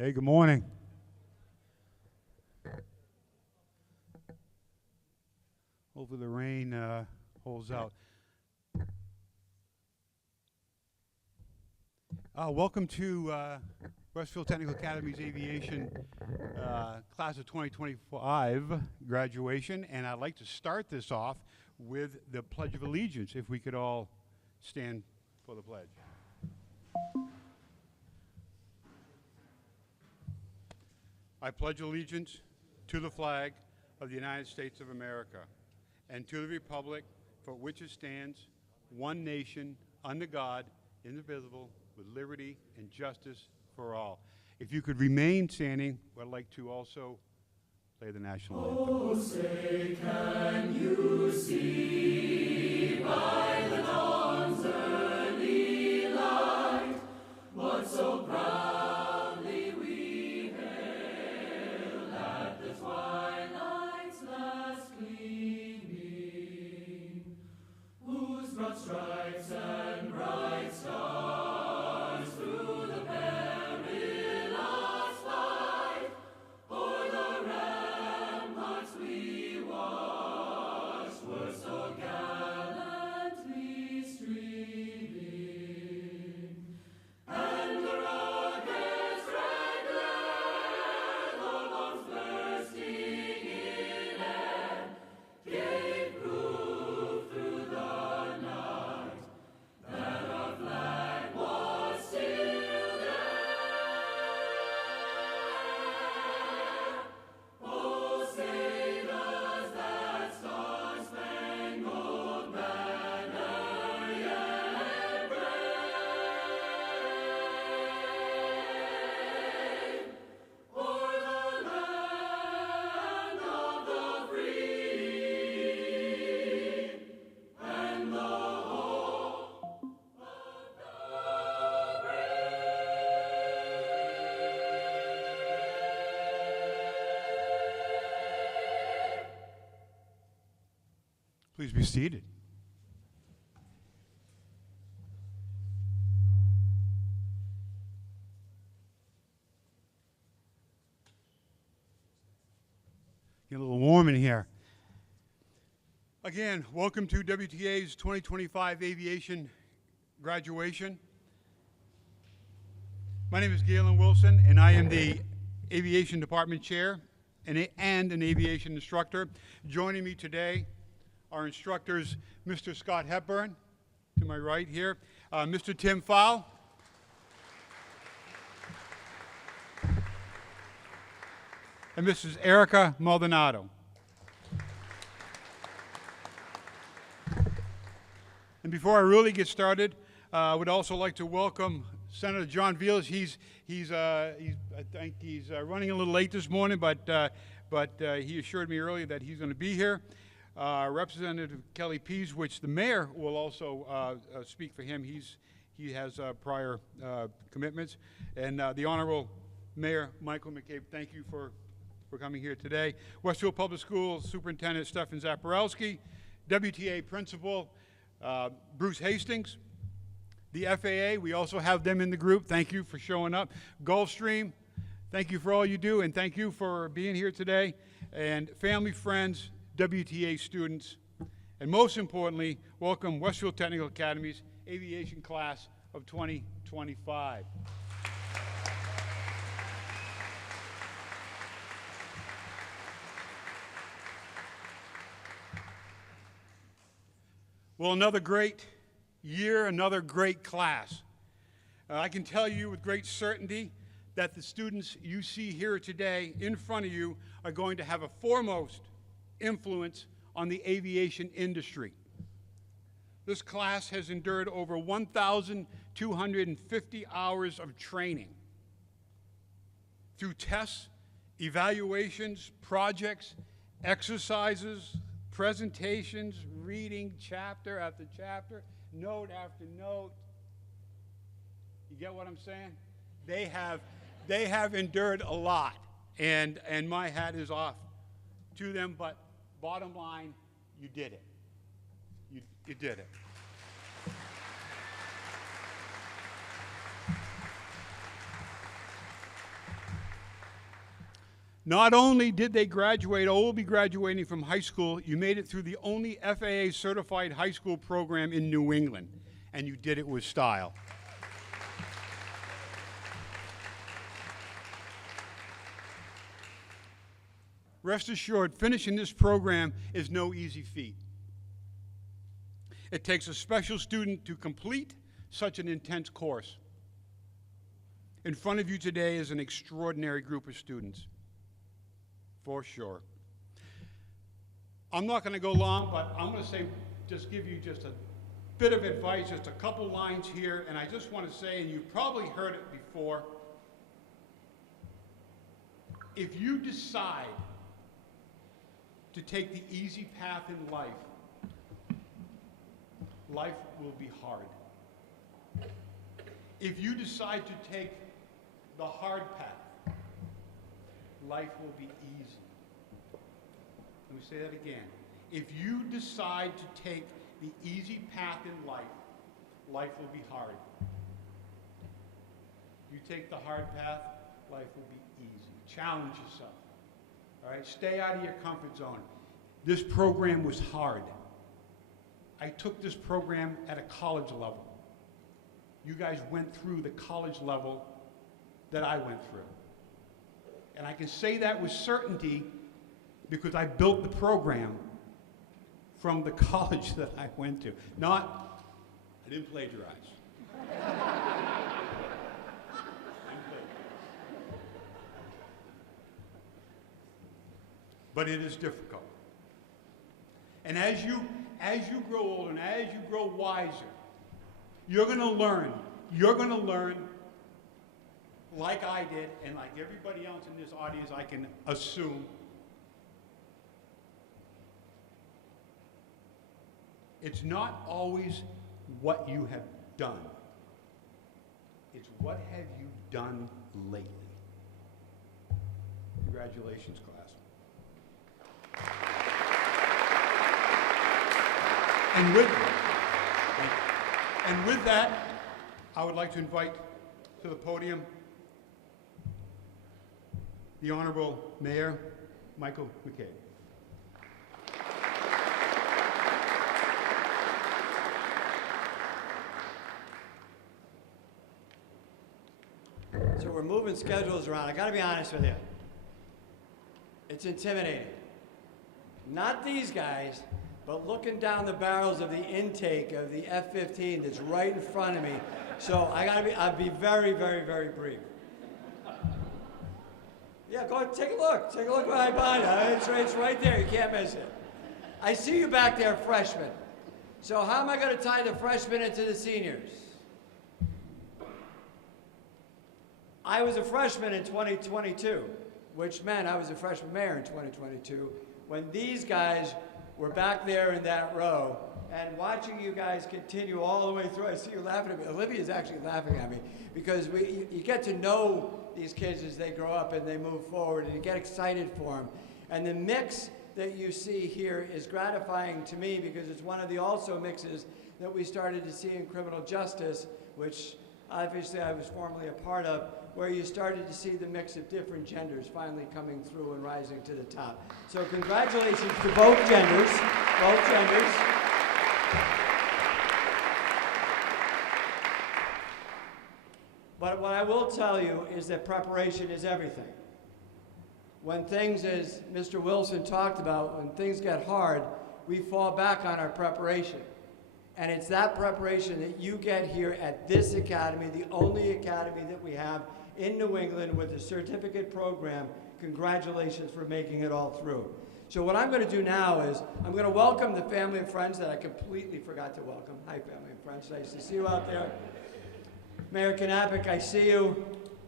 Hey, good morning. Hopefully the rain holds out. Welcome to Westfield Technical Academy's Aviation Class of 2025 graduation, and I'd like to start this off with the Pledge of Allegiance, if we could all stand for the pledge. I pledge allegiance to the flag of the United States of America and to the republic for which it stands, one nation, under God, indivisible, with liberty and justice for all. If you could remain standing, I'd like to also play the national anthem. Oh, say, can you see by the dawn's early light what so proudly we hailed at the twilight's last gleaming, whose broad stripes and bright stars through the perilous fight o'er the ramparts we watched were so gallantly streaming, and the rocket's red glare, though bombs bursting in air, gave proof through the night that our flag was still there. Oh, say does that star-spangled banner yet brave o'er the land of the free and the hope of the Please be seated. Get a little warm in here. Again, welcome to WTA's 2025 Aviation graduation. My name is Galen Wilson, and I am the Aviation Department Chair and an aviation instructor. Joining me today are instructors Mr. Scott Hepburn, to my right here, Mr. Tim Fowl, and Mrs. Erica Maldonado. And before I really get started, I would also like to welcome Senator John Veals. I think he's running a little late this morning, but he assured me earlier that he's going to be here. Representative Kelly Pease, which the mayor will also speak for him. He has prior commitments. And the Honorable Mayor Michael McCabe, thank you for coming here today. Westfield Public Schools Superintendent Stefan Zaporowski, WTA Principal Bruce Hastings, the FAA, we also have them in the group. Thank you for showing up. Gulfstream, thank you for all you do, and thank you for being here today. And family, friends, WTA students, and most importantly, welcome Westfield Technical Academy's Aviation Class of 2025. Well, another great year, another great class. I can tell you with great certainty that the students you see here today in front of you are going to have a foremost influence on the aviation industry. This class has endured over 1,250 hours of training through tests, evaluations, projects, exercises, presentations, reading chapter after chapter, note after note. You get what I'm saying? They have endured a lot, and my hat is off to them, but bottom line, you did it. You did it. Not only did they graduate or will be graduating from high school, you made it through the only FAA certified high school program in New England, and you did it with style. Rest assured, finishing this program is no easy feat. It takes a special student to complete such an intense course. In front of you today is an extraordinary group of students, for sure. I'm not going to go long, but I'm going to say, just give you just a bit of advice, just a couple lines here, and I just want to say, and you've probably heard it before, if you decide to take the easy path in life, life will be hard. If you decide to take the hard path, life will be easy. Let me say that again. If you decide to take the easy path in life, life will be hard. You take the hard path, life will be easy. Challenge yourself. All right? Stay out of your comfort zone. This program was hard. I took this program at a college level. You guys went through the college level that I went through. And I can say that with certainty because I built the program from the college that I went to. Not, I didn't plagiarize. But it is difficult. And as you grow older and as you grow wiser, you're going to learn. You're going to learn like I did and like everybody else in this audience, I can assume. It's not always what you have done. It's what have you done lately. Congratulations, class. And with that, I would like to invite to the podium the Honorable Mayor Michael McCabe. So we're moving schedules around. I gotta be honest with you. It's intimidating. Not these guys, but looking down the barrels of the intake of the F-15 that's right in front of me. So I'll be very, very, very brief. Yeah, go ahead, take a look. Take a look right behind you. It's right there, you can't miss it. I see you back there, freshmen. So how am I gonna tie the freshmen into the seniors? I was a freshman in 2022, which meant I was a freshman mayor in 2022, when these guys were back there in that row, and watching you guys continue all the way through. I see you laughing at me. Olivia's actually laughing at me, because you get to know these kids as they grow up and they move forward, and you get excited for them. And the mix that you see here is gratifying to me, because it's one of the also mixes that we started to see in criminal justice, which obviously I was formerly a part of, where you started to see the mix of different genders finally coming through and rising to the top. So congratulations to both genders, both genders. But what I will tell you is that preparation is everything. When things, as Mr. Wilson talked about, when things get hard, we fall back on our preparation. And it's that preparation that you get here at this academy, the only academy that we have in New England with a certificate program. Congratulations for making it all through. So what I'm going to do now is I'm going to welcome the family and friends that I completely forgot to welcome. Hi, family and friends. Nice to see you out there. Mayor Knappich, I see you.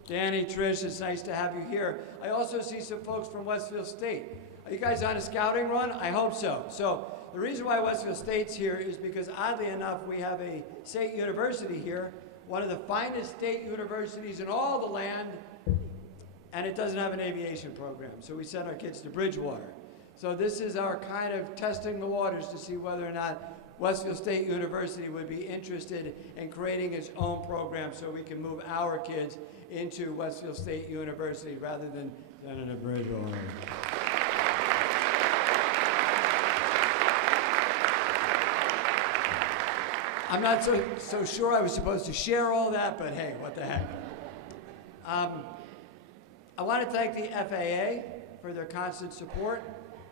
Danny, Trish, it's nice to have you here. I also see some folks from Westfield State. Are you guys on a scouting run? I hope so. So the reason why Westfield State's here is because, oddly enough, we have a state university here, one of the finest state universities in all the land, and it doesn't have an aviation program. So we send our kids to Bridgewater. So this is our kind of testing the waters to see whether or not Westfield State University would be interested in creating its own program so we can move our kids into Westfield State University rather than Senator Bridgewater. I'm not so sure I was supposed to share all that, but hey, what the heck. I want to thank the FAA for their constant support.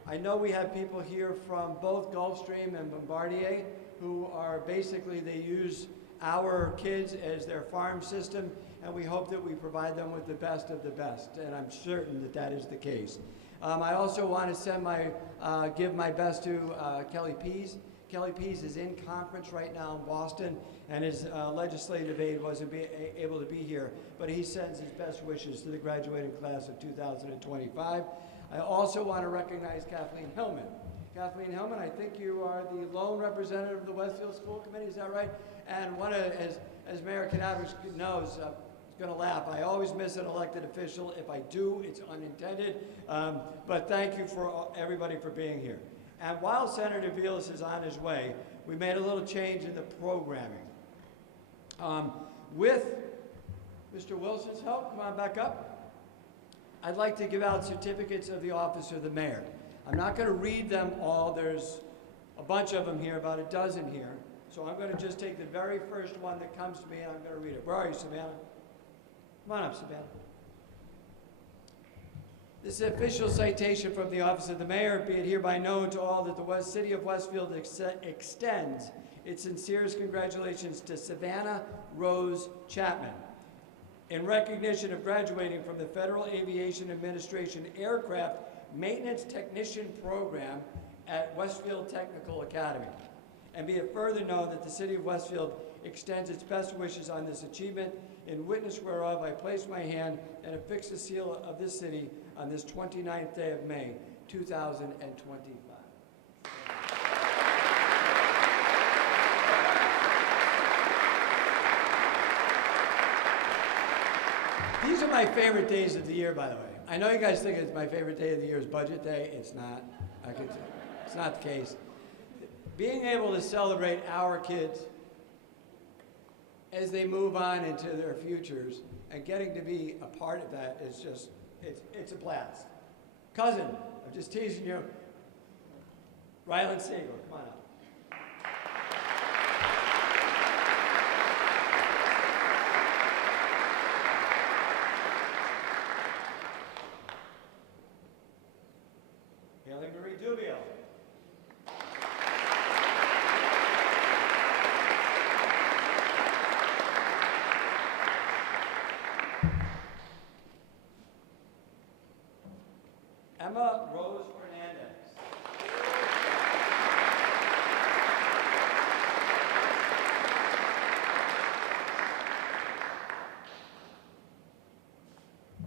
I know we have people here from both Gulfstream and Bombardier who are basically, they use our kids as their farm system, and we hope that we provide them with the best of the best, and I'm certain that that is the case. I also want to give my best to Kelly Pease. Kelly Pease is in conference right now in Boston, and his legislative aide wasn't able to be here, but he sends his best wishes to the graduating class of 2025. I also want to recognize Kathleen Hillman. Kathleen Hillman, I think you are the lone representative of the Westfield School Committee, is that right? And as Mayor Knavish knows, he's going to laugh. I always miss an elected official. If I do, it's unintended. But thank you for everybody for being here. And while Senator Vilas is on his way, we made a little change in the programming. With Mr. Wilson's help, come on back up, I'd like to give out certificates of the office of the mayor. I'm not going to read them all. There's a bunch of them here, about a dozen here. So I'm going to just take the very first one that comes to me, and I'm going to read it. Where are you, Savannah? Come on up, Savannah. This is an official citation from the office of the mayor. Be it hereby known to all that the city of Westfield extends its sincerest congratulations to Savannah Rose Chapman in recognition of graduating from the Federal Aviation Administration Aircraft Maintenance Technician Program at Westfield Technical Academy. And be it further known that the city of Westfield extends its best wishes on this achievement, in witness whereof I place my hand and affix the seal of this city on this 29th day of May, 2025. These are my favorite days of the year, by the way. I know you guys think it's my favorite day of the year is budget day. It's not. It's not the case. Being able to celebrate our kids as they move on into their futures and getting to be a part of that is just, it's a blast. Cousin, I'm just teasing you. Ryland Siegel, come on up. Haley Marie Dubio. Emma Rose Fernandez.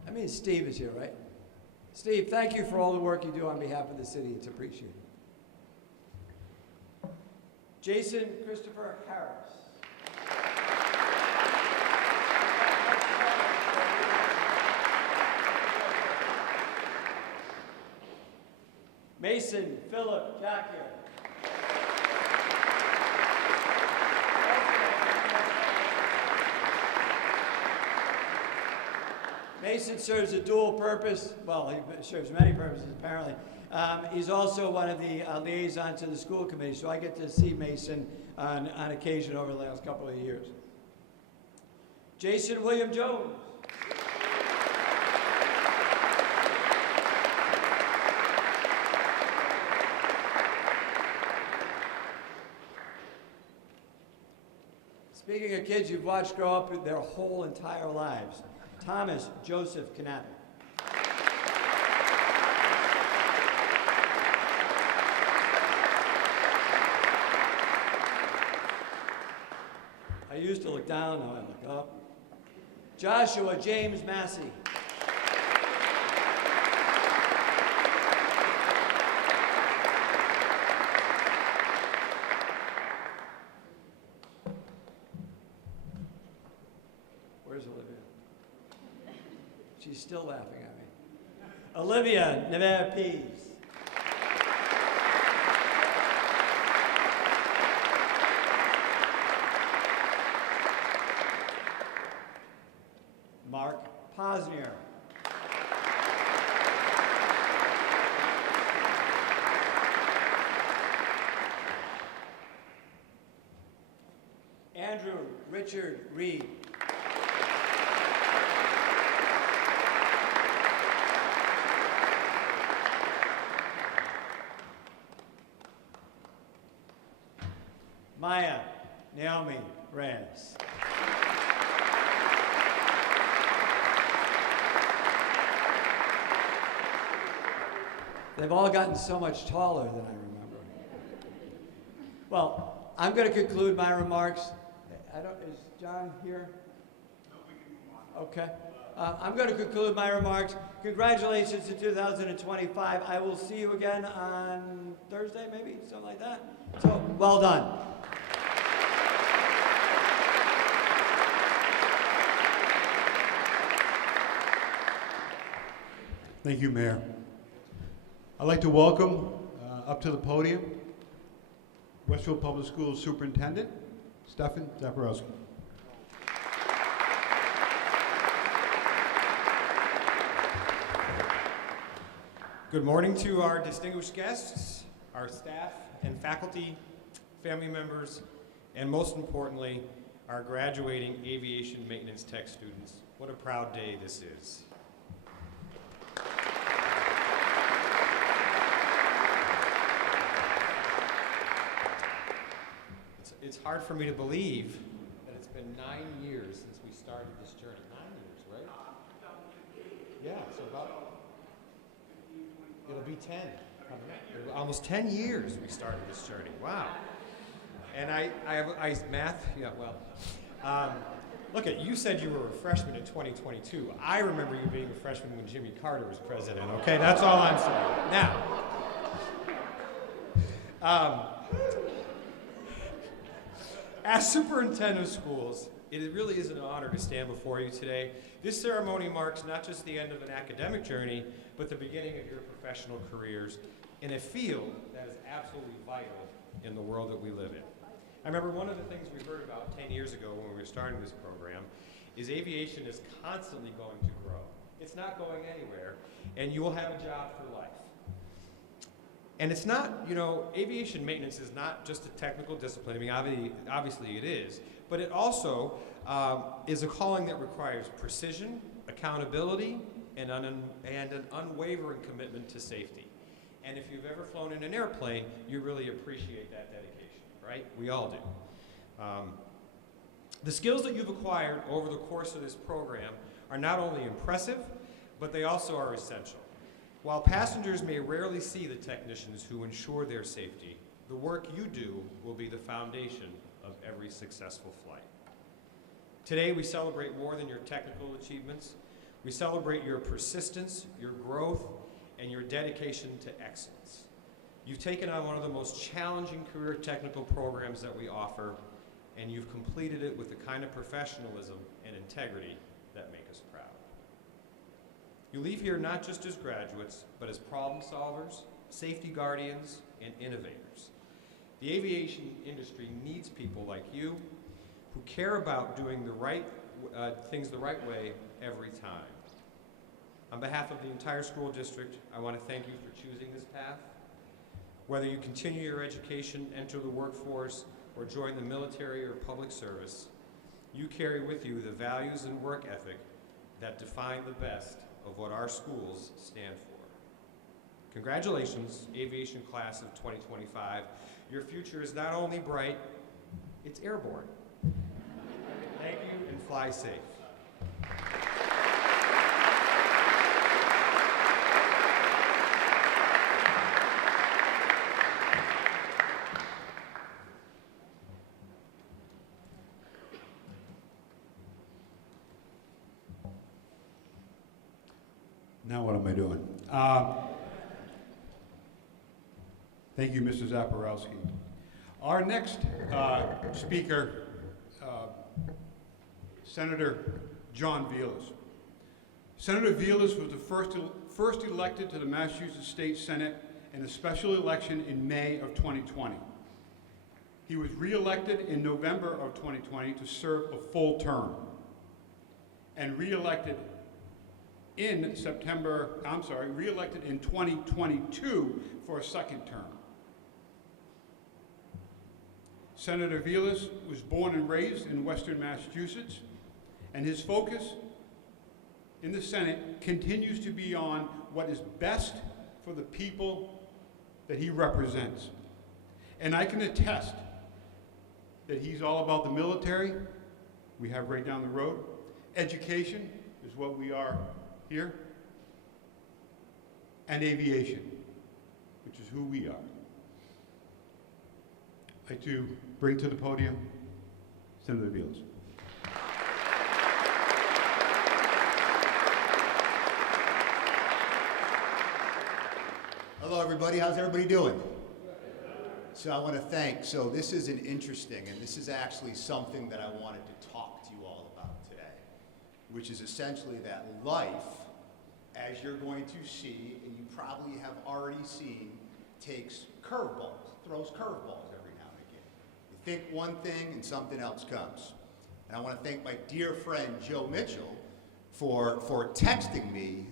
That means Steve is here, right? Steve, thank you for all the work you do on behalf of the city. It's appreciated. Jason Christopher Harris. Mason Philip Jacker. Mason serves a dual purpose. Well, he serves many purposes, apparently. He's also one of the liaisons to the school committee, so I get to see Mason on occasion over the last couple of years. Jason William Jones. Speaking of kids you've watched grow up their whole entire lives, Thomas Joseph Knapp. I used to look down, now I look up. Joshua James Massey. Where's Olivia? She's still laughing at me. Olivia Nevada Pease. Mark Posnier. Andrew Richard Reed. Maya Naomi Reyes. They've all gotten so much taller than I remember. Well, I'm going to conclude my remarks. Is John here? Okay. I'm going to conclude my remarks. Congratulations to 2025. I will see you again on Thursday, maybe, something like that. So, well done. Thank you, Mayor. I'd like to welcome up to the podium Westfield Public Schools Superintendent, Stefan Zaporowski. Good morning to our distinguished guests, our staff and faculty, family members, and most importantly, our graduating aviation maintenance tech students. What a proud day this is. It's hard for me to believe that it's been 9 years since we started this journey. 9 years, right? Yeah, so about, it'll be 10. Almost 10 years we started this journey. Wow. And I math, yeah, well. Look, you said you were a freshman in 2022. I remember you being a freshman when Jimmy Carter was president, okay? That's all I'm saying. Now, as superintendent of schools, it really is an honor to stand before you today. This ceremony marks not just the end of an academic journey, but the beginning of your professional careers in a field that is absolutely vital in the world that we live in. I remember one of the things we heard about 10 years ago when we were starting this program is aviation is constantly going to grow. It's not going anywhere, and you will have a job for life. And it's not, aviation maintenance is not just a technical discipline. I mean, obviously it is, but it also is a calling that requires precision, accountability, and an unwavering commitment to safety. And if you've ever flown in an airplane, you really appreciate that dedication, right? We all do. The skills that you've acquired over the course of this program are not only impressive, but they also are essential. While passengers may rarely see the technicians who ensure their safety, the work you do will be the foundation of every successful flight. Today, we celebrate more than your technical achievements. We celebrate your persistence, your growth, and your dedication to excellence. You've taken on one of the most challenging career technical programs that we offer, and you've completed it with the kind of professionalism and integrity that make us proud. You leave here not just as graduates, but as problem solvers, safety guardians, and innovators. The aviation industry needs people like you who care about doing the right things the right way every time. On behalf of the entire school district, I want to thank you for choosing this path. Whether you continue your education, enter the workforce, or join the military or public service, you carry with you the values and work ethic that define the best of what our schools stand for. Congratulations, aviation class of 2025. Your future is not only bright, it's airborne. Thank you and fly safe. Now what am I doing? Thank you, Mr. Zaporowski. Our next speaker, Senator John Vilas. Senator Vilas was the first elected to the Massachusetts State Senate in a special election in May of 2020. He was re-elected in November of 2020 to serve a full term. and reelected in reelected in 2022 for a second term. Senator Vilas was born and raised in Western Massachusetts, and his focus in the Senate continues to be on what is best for the people that he represents. And I can attest that he's all about the military, we have right down the road. Education is what we are here. And aviation, which is who we are. I'd like to bring to the podium Senator Vilas. Hello, everybody. How's everybody doing? So I want to thank, so this is an interesting, and this is actually something that I wanted to talk to you all about today, which is essentially that life, as you're going to see, and you probably have already seen, takes curveballs, throws curveballs every now and again. You think one thing and something else comes. And I want to thank my dear friend Joe Mitchell for texting me,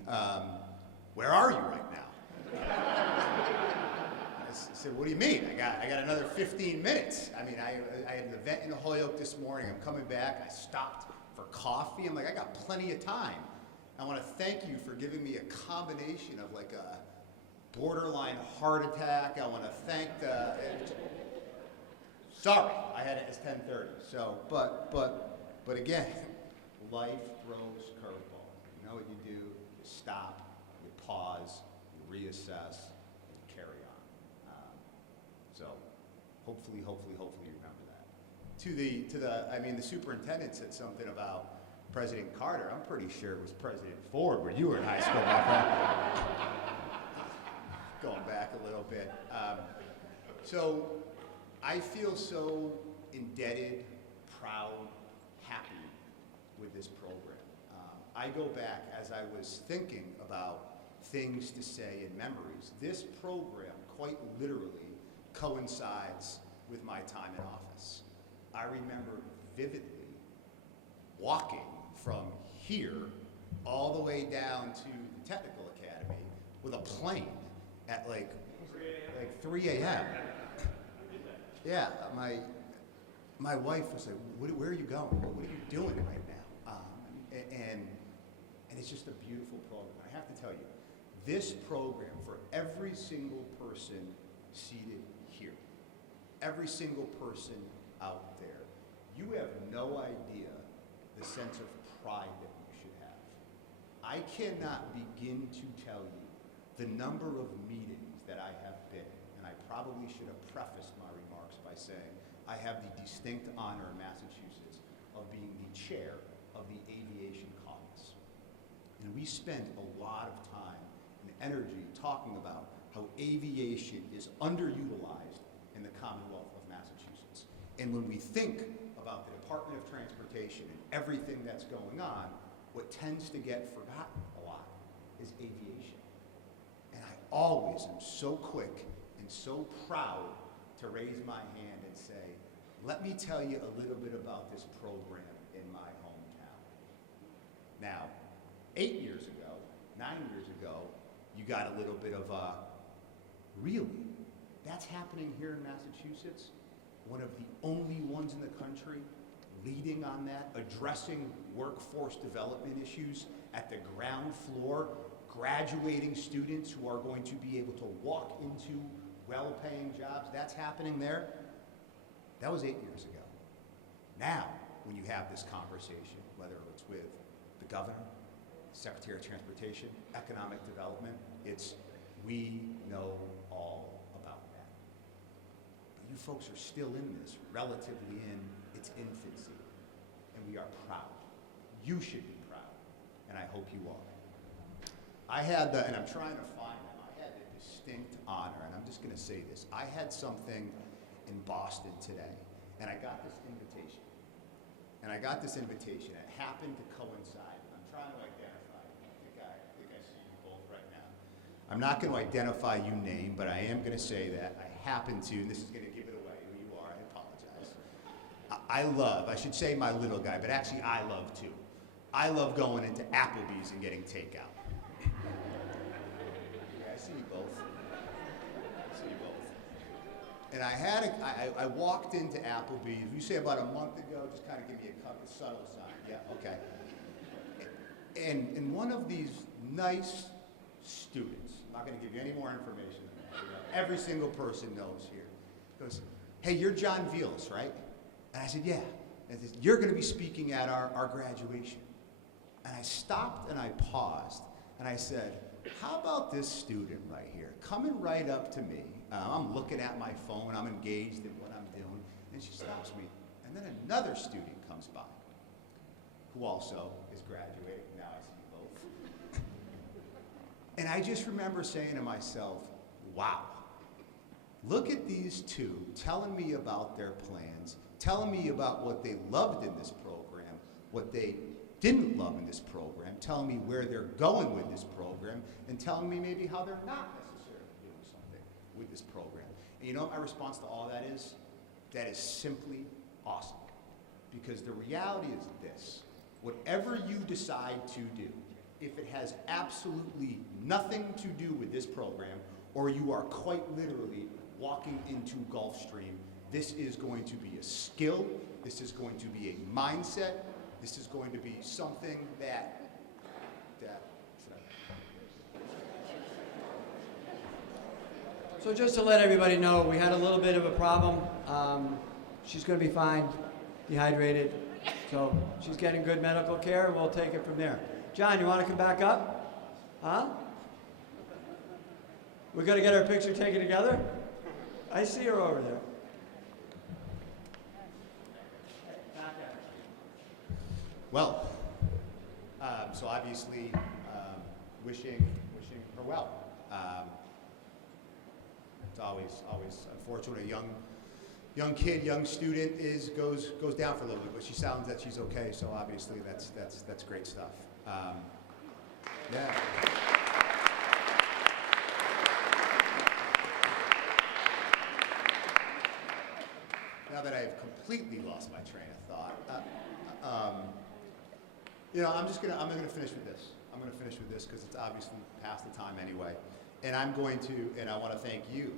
where are you right now? I said, what do you mean? I got another 15 minutes. I mean, I had an event in Holyoke this morning. I'm coming back. I stopped for coffee. I'm like, I got plenty of time. I want to thank you for giving me a combination of like a borderline heart attack. I want to thank the... Sorry, I had it as 10:30. So, but again, life throws curveballs. You know what you do? You stop, you pause, you reassess, and carry on. So, hopefully you remember that. I mean, the superintendent said something about President Carter. I'm pretty sure it was President Ford when you were in high school, my friend. Going back a little bit. So, I feel so indebted, proud, happy with this program. I go back as I was thinking about things to say and memories. This program quite literally coincides with my time in office. I remember vividly walking from here all the way down to the Technical Academy with a plane at like 3 a.m. Yeah, my wife was like, where are you going? What are you doing right now? And it's just a beautiful program. I have to tell you, this program for every single person seated here, every single person out there, you have no idea the sense of pride that you should have. I cannot begin to tell you the number of meetings that I have been in, and I probably should have prefaced my remarks by saying I have the distinct honor in Massachusetts of being the chair of the Aviation Caucus. And we spend a lot of time and energy talking about how aviation is underutilized in the Commonwealth of Massachusetts. And when we think about the Department of Transportation and everything that's going on, what tends to get forgotten a lot is aviation. And I always am so quick and so proud to raise my hand and say, let me tell you a little bit about this program in my hometown. Now, 8 years ago, 9 years ago, you got a little bit of a, really? That's happening here in Massachusetts? One of the only ones in the country leading on that, addressing workforce development issues at the ground floor, graduating students who are going to be able to walk into well-paying jobs. That's happening there. That was 8 years ago. Now, when you have this conversation, whether it's with the governor, Secretary of Transportation, Economic Development, it's we know all about that. But you folks are still in this, relatively in its infancy, and we are proud. You should be proud, and I hope you are. I had the, and I'm trying to find them, I had the distinct honor, and I'm just going to say this. I had something in Boston today, and I got this invitation. It happened to coincide. I'm trying to identify you. I think I see you both right now. I'm not going to identify you name, but I am going to say that I happen to, and this is going to give it away who you are, I apologize. I should say my little guy, but actually I love too. I love going into Applebee's and getting takeout. Yeah, I see you both. I see you both. And I walked into Applebee's, you say about a month ago, just kind of give me a subtle sign. Yeah, okay. And one of these nice students, I'm not going to give you any more information than that. You know, every single person knows here. Goes, hey, you're John Veals, right? And I said, yeah. And he says, you're going to be speaking at our graduation. And I stopped and I paused and I said, how about this student right here coming right up to me? I'm looking at my phone, I'm engaged in what I'm doing, and she stops me. And then another student comes by who also is graduating. Now I see you both. And I just remember saying to myself, wow, look at these two telling me about their plans, telling me about what they loved in this program, what they didn't love in this program, telling me where they're going with this program, and telling me maybe how they're not necessarily doing something with this program. And you know what my response to all that is? That is simply awesome. Because the reality is this, whatever you decide to do, if it has absolutely nothing to do with this program, or you are quite literally walking into Gulfstream, this is going to be a skill, this is going to be a mindset, this is going to be something that So just to let everybody know, we had a little bit of a problem. She's going to be fine, dehydrated. So she's getting good medical care, and we'll take it from there. John, you want to come back up? Huh? We're going to get our picture taken together? I see her over there. well, so obviously wishing her well. It's always unfortunate. A young kid, young student goes down for a little bit, but she sounds that she's okay. So obviously that's great stuff. Yeah. Now that I've completely lost my train of thought, you know, I'm gonna finish with this. I'm gonna finish with this because it's obviously past the time anyway. And I want to thank you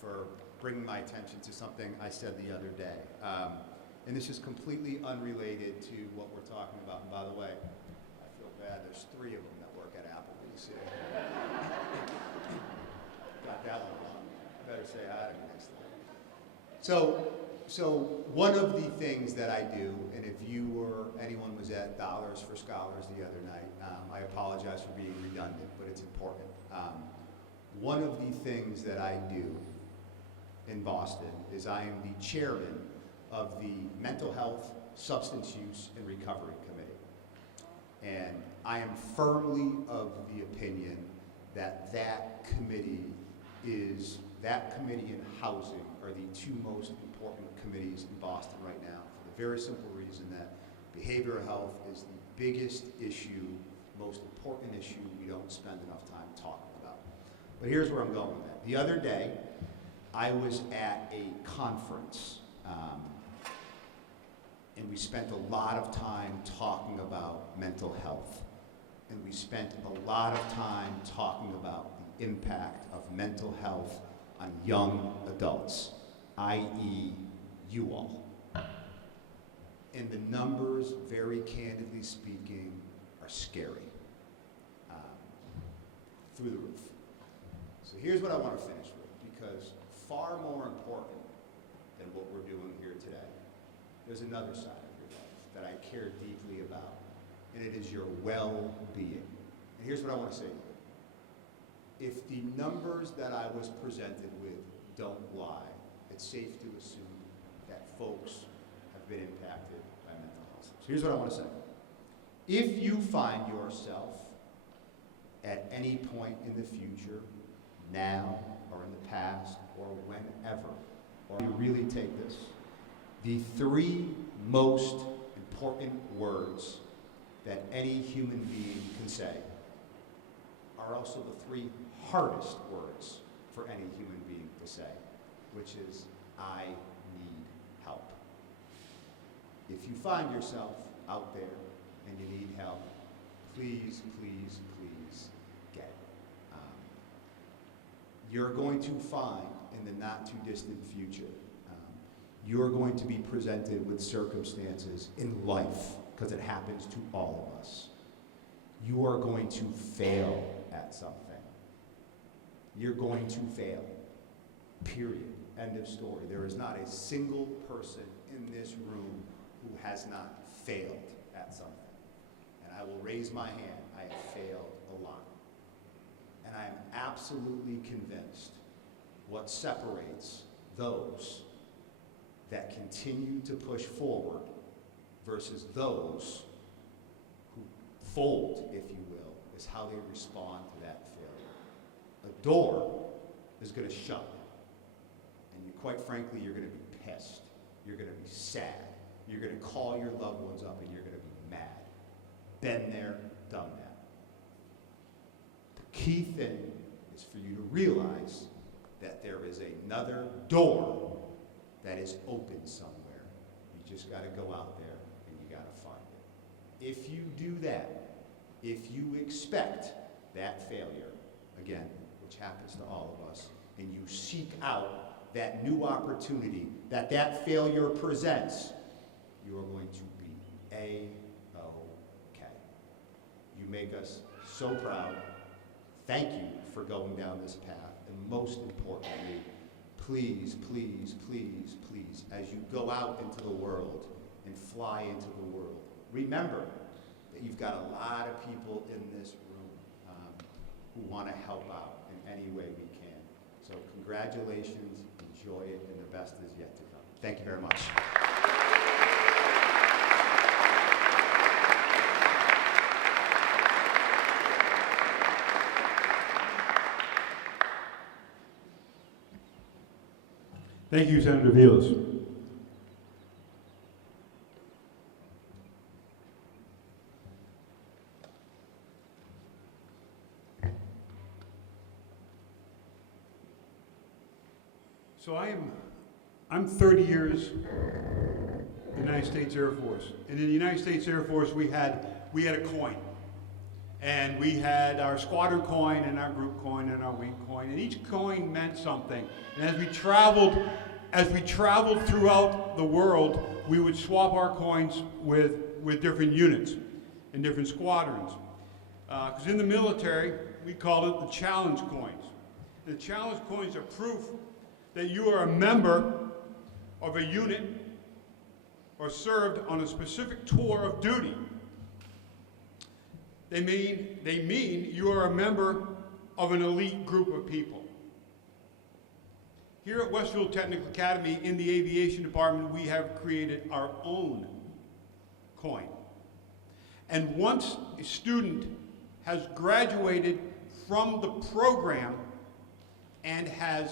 for bringing my attention to something I said the other day. And this is completely unrelated to what we're talking about. And by the way, I feel bad. There's 3 of them that work at Applebee's. Got that one wrong. Better say hi to me next time. So one of the things that I do, and if anyone was at Dollars for Scholars the other night, I apologize for being redundant, but it's important. One of the things that I do in Boston is I am the chairman of the Mental Health, Substance Use, and Recovery Committee. And I am firmly of the opinion that that committee and housing are the 2 most important committees in Boston right now, for the very simple reason that behavioral health is the biggest issue, most important issue we don't spend enough time talking about. But here's where I'm going with that. The other day, I was at a conference, and we spent a lot of time talking about mental health. And we spent a lot of time talking about the impact of mental health on young adults, i.e. you all. And the numbers, very candidly speaking, are scary, through the roof. So here's what I want to finish with, because far more important than what we're doing here today, there's another side of your life that I care deeply about, and it is your well-being. And here's what I want to say to you. If the numbers that I was presented with don't lie, it's safe to assume that folks have been impacted by mental health. So here's what I want to say. If you find yourself at any point in the future, now or in the past or whenever, or you really take this, the 3 most important words that any human being can say are also the 3 hardest words for any human being to say, which is, I need help. If you find yourself out there and you need help, please, please, please get it. You're going to find in the not too distant future, you're going to be presented with circumstances in life, because it happens to all of us. You are going to fail at something. You're going to fail. Period. End of story. There is not a single person in this room who has not failed at something. And I will raise my hand. I have failed a lot. And I am absolutely convinced what separates those that continue to push forward versus those who fold, if you will, is how they respond to that failure. A door is going to shut. And quite frankly, you're going to be pissed. You're going to be sad. You're going to call your loved ones up and you're going to be mad. Been there, done that. The key thing is for you to realize that there is another door that is open somewhere. You just got to go out there and you got to find it. If you do that, if you expect that failure, again, which happens to all of us, and you seek out that new opportunity that that failure presents, you are going to be A-OK. You make us so proud. Thank you for going down this path. And most importantly, please, please, please, please, as you go out into the world and fly into the world, remember that you've got a lot of people in this room who want to help out in any way we can. So congratulations, enjoy it, and the best is yet to come. Thank you very much. Thank you, Senator Vilas. So I'm 30 years in the United States Air Force. And in the United States Air Force, we had a coin. And we had our squadron coin and our group coin and our wing coin, and each coin meant something. And as we traveled throughout the world, we would swap our coins with different units and different squadrons. Because in the military, we call it the challenge coins. The challenge coins are proof that you are a member of a unit or served on a specific tour of duty. They mean you are a member of an elite group of people. Here at Westfield Technical Academy in the Aviation Department, we have created our own coin. And once a student has graduated from the program and has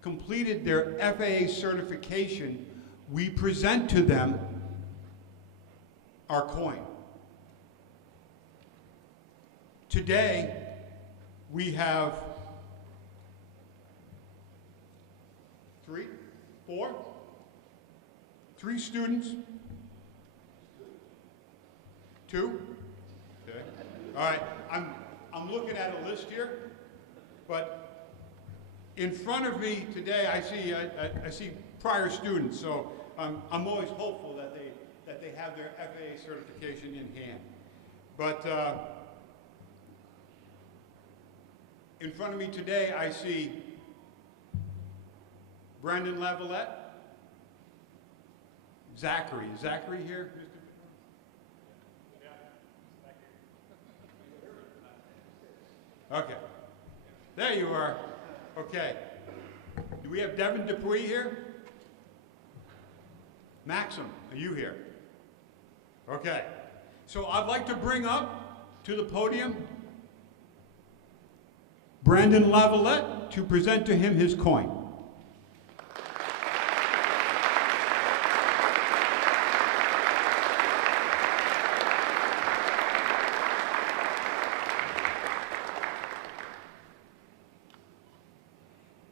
completed their FAA certification, we present to them our coin. Today, we have 3 students. 2? Okay. All right, I'm looking at a list here, but in front of me today, I see prior students, so I'm always hopeful that they have their FAA certification in hand. But in front of me today, I see Brandon Lavalette, Zachary. Is Zachary here? Okay. There you are. Okay. Do we have Devin Dupuy here? Maxim, are you here? Okay. So I'd like to bring up to the podium Brandon Lavalette to present to him his coin.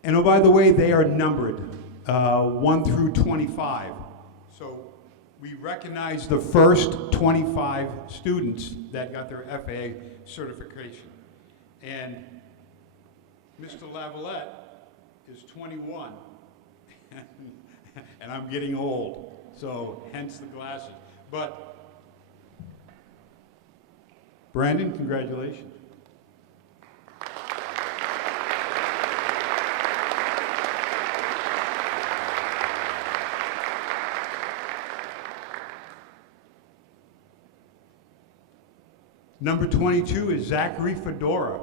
And oh, by the way, they are numbered 1 through 25. So we recognized the first 25 students that got their FAA certification. And Mr. Lavalette is 21, and I'm getting old, so hence the glasses. But Brandon, congratulations. Number 22 is Zachary Fedora.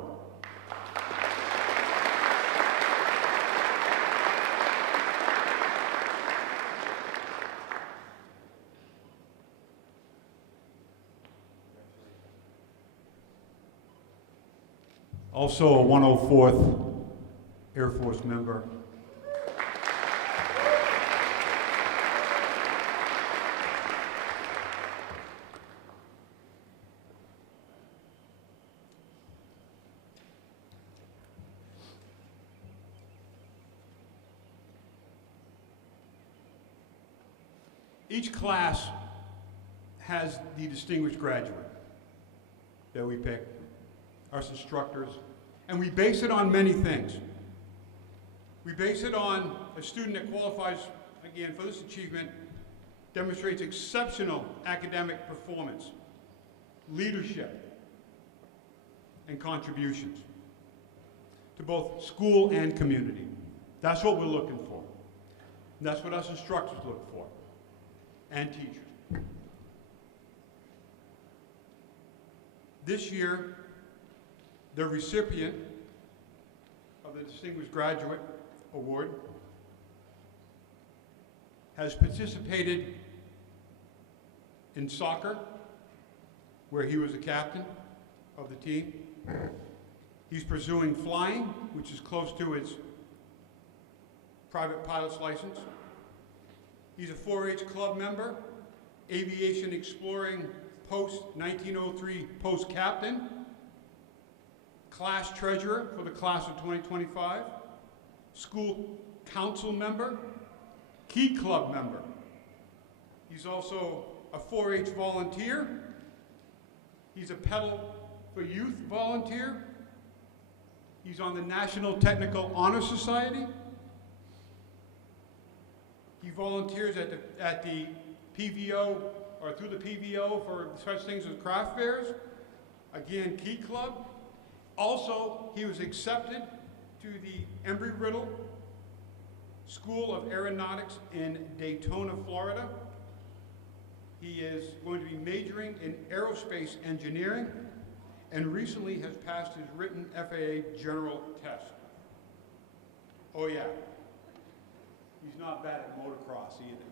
Also a 104th Air Force member. Each class has the distinguished graduate that we pick, our instructors, and we base it on many things. We base it on a student that qualifies, again, for this achievement, demonstrates exceptional academic performance, leadership, and contributions to both school and community. That's what we're looking for. That's what us instructors look for, and teachers. This year, the recipient of the Distinguished Graduate Award has participated in soccer, where he was a captain of the team. He's pursuing flying, which is close to his private pilot's license. He's a 4-H club member, aviation exploring post-1903 post-captain, class treasurer for the class of 2025, school council member, key club member. He's also a 4-H volunteer. He's a Pedal for Youth volunteer. He's on the National Technical Honor Society. He volunteers at the PVO, or through the PVO for such things as craft fairs. Again, Key Club. Also, he was accepted to the Embry-Riddle School of Aeronautics in Daytona, Florida. He is going to be majoring in aerospace engineering and recently has passed his written FAA general test. Oh yeah, he's not bad at motocross either.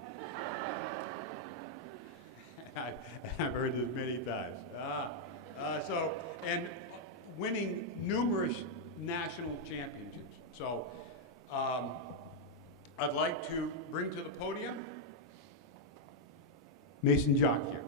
I've heard this many times. And winning numerous national championships. So I'd like to bring to the podium Mason Jock here.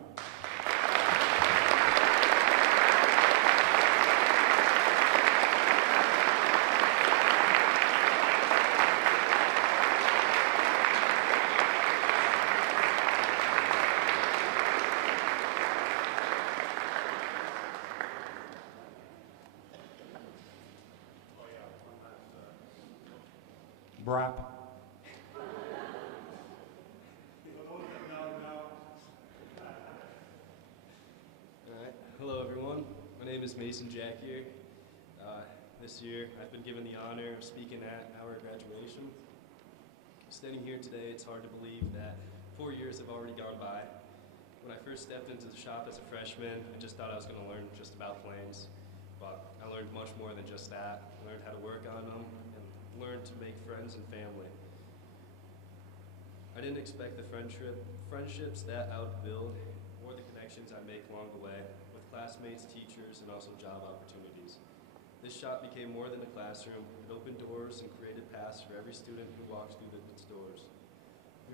Brap. Alright, hello everyone. My name is Mason Jack here. This year I've been given the honor of speaking at our graduation. Standing here today, it's hard to believe that 4 years have already gone by. When I first stepped into the shop as a freshman, I just thought I was going to learn just about planes. But I learned much more than just that. I learned how to work on them and learned to make friends and family. I didn't expect the friendships that I would build or the connections I make along the way with classmates, teachers, and also job opportunities. This shop became more than a classroom. It opened doors and created paths for every student who walks through its doors.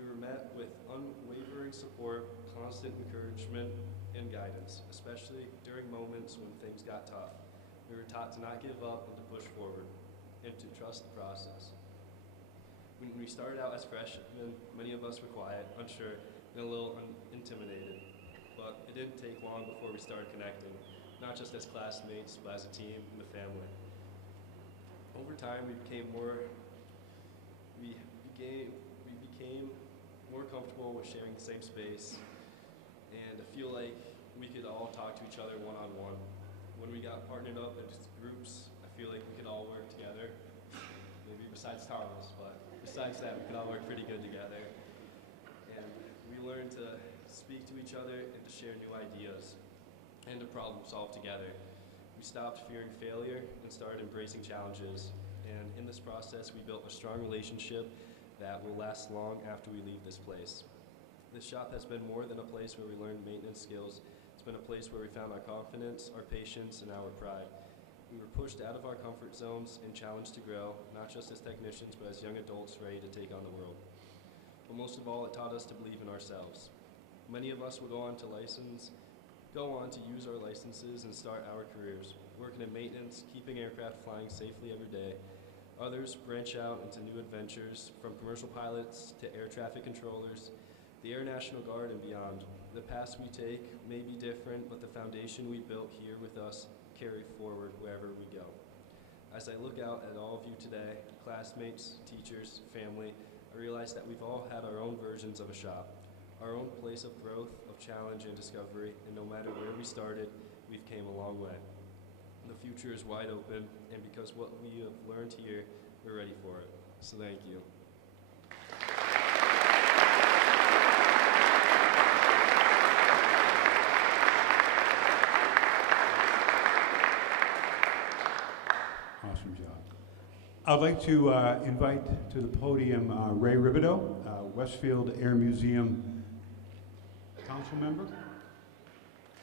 We were met with unwavering support, constant encouragement, and guidance, especially during moments when things got tough. We were taught to not give up and to push forward, and to trust the process. When we started out as freshmen, many of us were quiet, unsure, and a little intimidated. But it didn't take long before we started connecting, not just as classmates, but as a team and a family. Over time, we became more comfortable with sharing the same space, and I feel like we could all talk to each other one-on-one. When we got partnered up into groups, I feel like we could all work together. Maybe besides Carlos, but besides that, we could all work pretty good together. And we learned to speak to each other and to share new ideas and to problem solve together. We stopped fearing failure and started embracing challenges. And in this process, we built a strong relationship that will last long after we leave this place. This shop has been more than a place where we learned maintenance skills. It's been a place where we found our confidence, our patience, and our pride. We were pushed out of our comfort zones and challenged to grow, not just as technicians, but as young adults ready to take on the world. But most of all, it taught us to believe in ourselves. Many of us will go on to use our licenses and start our careers, working in maintenance, keeping aircraft flying safely every day. Others branch out into new adventures, from commercial pilots to air traffic controllers, the Air National Guard, and beyond. The paths we take may be different, but the foundation we built here with us carry forward wherever we go. As I look out at all of you today, classmates, teachers, family, I realize that we've all had our own versions of a shop, our own place of growth, of challenge and discovery, and no matter where we started, we've came a long way. The future is wide open, and because what we have learned here, we're ready for it. So thank you. Awesome job. I'd like to invite to the podium Ray Ribideau, Westfield Air Museum council member,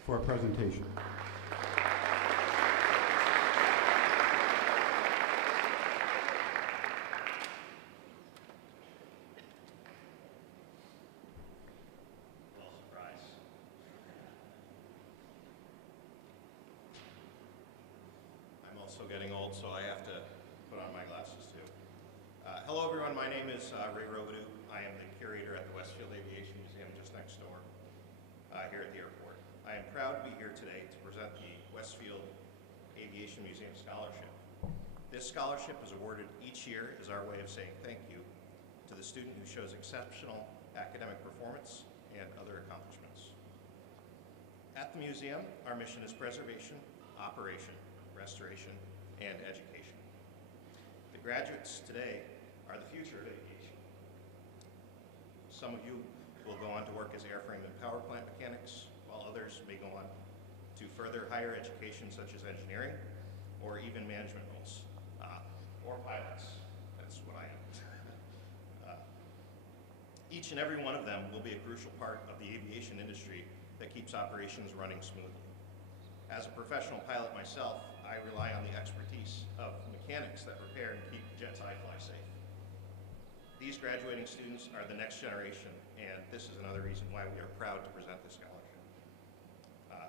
for a presentation. Well, surprise. I'm also getting old, so I have to put on my glasses too. Hello, everyone. My name is Ray Ribideau. I am the curator at the Westfield Aviation Museum just next door here at the airport. I am proud to be here today to present the Westfield Aviation Museum Scholarship. This scholarship is awarded each year as our way of saying thank you to the student who shows exceptional academic performance and other accomplishments. At the museum, our mission is preservation, operation, restoration, and education. The graduates today are the future of aviation. Some of you will go on to work as airframe and power plant mechanics, while others may go on to further higher education such as engineering or even management roles, or pilots. That's what I am. Each and every one of them will be a crucial part of the aviation industry that keeps operations running smoothly. As a professional pilot myself, I rely on the expertise of mechanics that repair and keep jets I fly safe. These graduating students are the next generation, and this is another reason why we are proud to present this scholarship.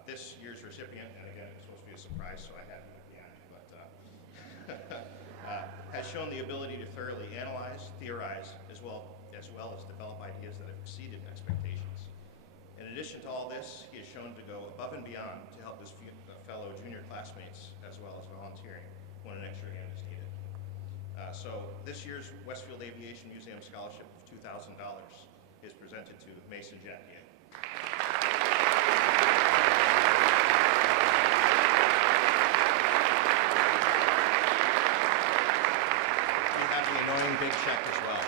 This year's recipient, and again, it's supposed to be a surprise, so I had it at the end, but has shown the ability to thoroughly analyze, theorize, as well as develop ideas that have exceeded expectations. In addition to all this, he has shown to go above and beyond to help his fellow junior classmates, as well as volunteering when an extra hand is needed. So this year's Westfield Aviation Museum Scholarship of $2,000 is presented to Mason Jacquier. We have the annoying big check as well.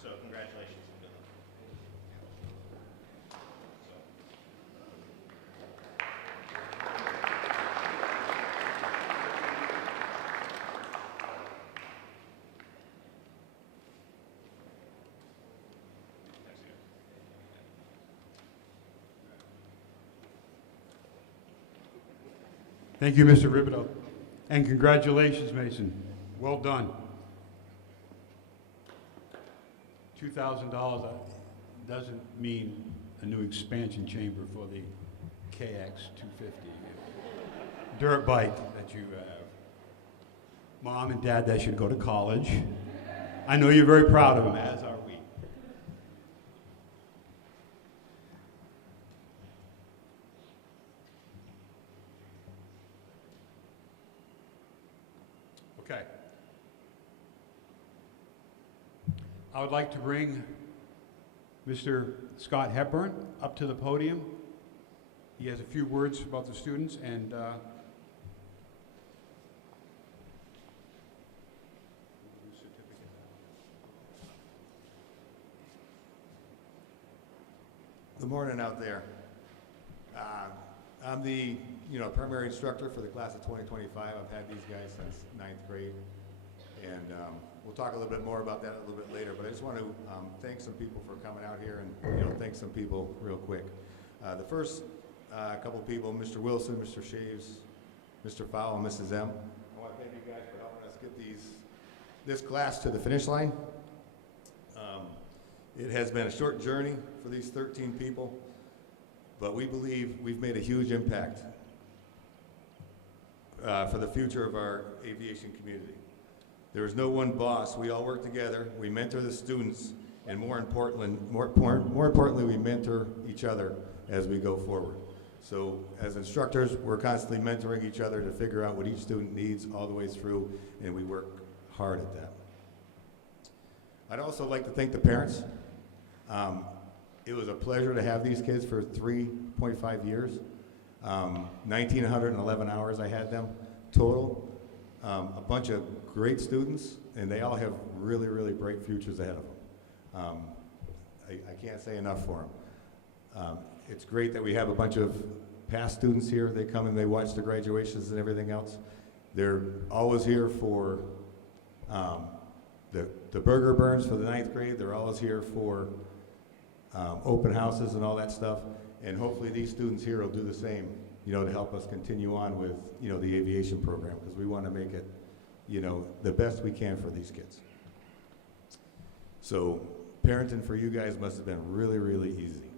So congratulations and good luck. Thank you, Mr. Ribideau. And congratulations, Mason. Well done. $2,000 doesn't mean a new expansion chamber for the KX-250 dirt bike that you have. Mom and Dad, that should go to college. I know you're very proud of him, as are we. Okay. I would like to bring Mr. Scott Hepburn up to the podium. He has a few words about the students and Good morning out there. I'm the primary instructor for the class of 2025. I've had these guys since 9th grade, and we'll talk a little bit more about that a little bit later. But I just want to thank some people for coming out here and thank some people real quick. The first couple of people, Mr. Wilson, Mr. Shaves, Mr. Fowle, and Mrs. M. I want to thank you guys for helping us get this class to the finish line. It has been a short journey for these 13 people, but we believe we've made a huge impact for the future of our aviation community. There is no one boss. We all work together. We mentor the students, and more importantly, we mentor each other as we go forward. So as instructors, we're constantly mentoring each other to figure out what each student needs all the way through, and we work hard at that. I'd also like to thank the parents. It was a pleasure to have these kids for 3.5 years. 1,911 hours I had them total. A bunch of great students, and they all have really, really bright futures ahead of them. I can't say enough for them. It's great that we have a bunch of past students here. They come and they watch the graduations and everything else. They're always here for the burger burns for the 9th grade. They're always here for open houses and all that stuff. And hopefully these students here will do the same, to help us continue on with, the aviation program, because we want to make it, the best we can for these kids. So parenting for you guys must have been really, really easy.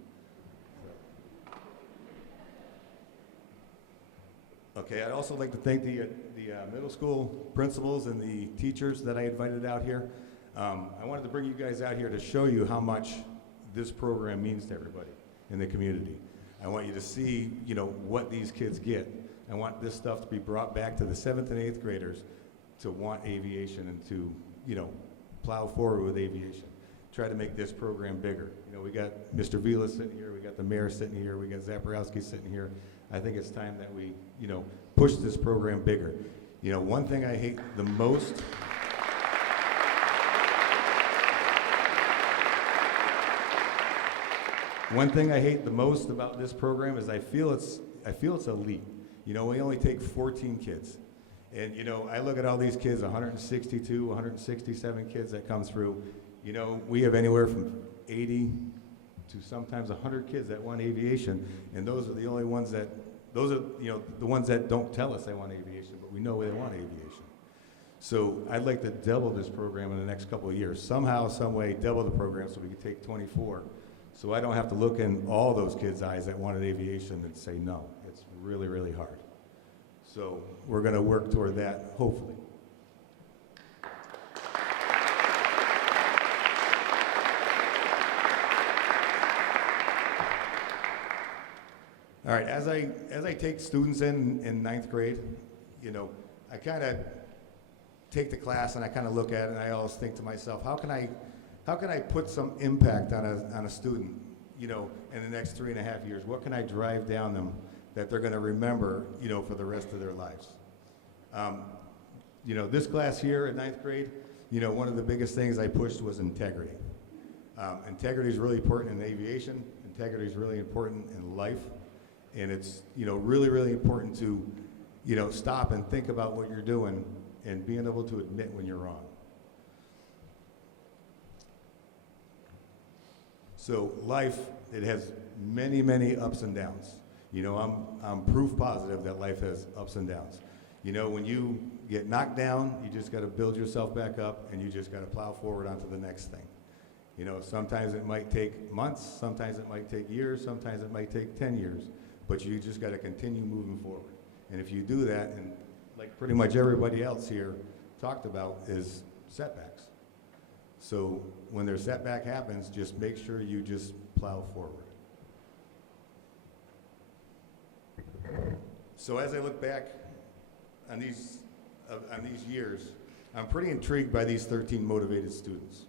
Okay, I'd also like to thank the middle school principals and the teachers that I invited out here. I wanted to bring you guys out here to show you how much this program means to everybody in the community. I want you to see, what these kids get. I want this stuff to be brought back to the 7th and 8th graders to want aviation and to, plow forward with aviation. Try to make this program bigger. We got Mr. Vila sitting here, we got the mayor sitting here, we got Zaporowski sitting here. I think it's time that we, push this program bigger. One thing I hate the most about this program is I feel it's elite. We only take 14 kids. And, I look at all these kids, 162, 167 kids that come through. We have anywhere from 80 to sometimes 100 kids that want aviation, and those are the only ones that, the ones that don't tell us they want aviation, but we know they want aviation. So I'd like to double this program in the next couple of years. Somehow, some way, double the program so we can take 24. So I don't have to look in all those kids' eyes that wanted aviation and say no. It's really, really hard. So we're going to work toward that, hopefully. All right, as I take students in 9th grade, I kind of take the class and I kind of look at it and I always think to myself, how can I put some impact on a student, in the next 3.5 years? What can I drive down them that they're going to remember, for the rest of their lives? This class here at 9th grade, one of the biggest things I pushed was integrity. Integrity is really important in aviation. Integrity is really important in life. And it's, really, really important to, stop and think about what you're doing and being able to admit when you're wrong. So life, it has many, many ups and downs. I'm proof positive that life has ups and downs. When you get knocked down, you just got to build yourself back up and you just got to plow forward onto the next thing. Sometimes it might take months, sometimes it might take years, sometimes it might take 10 years. But you just got to continue moving forward. And if you do that, and like pretty much everybody else here talked about, is setbacks. So when their setback happens, just make sure you just plow forward. So as I look back on these years, I'm pretty intrigued by these 13 motivated students.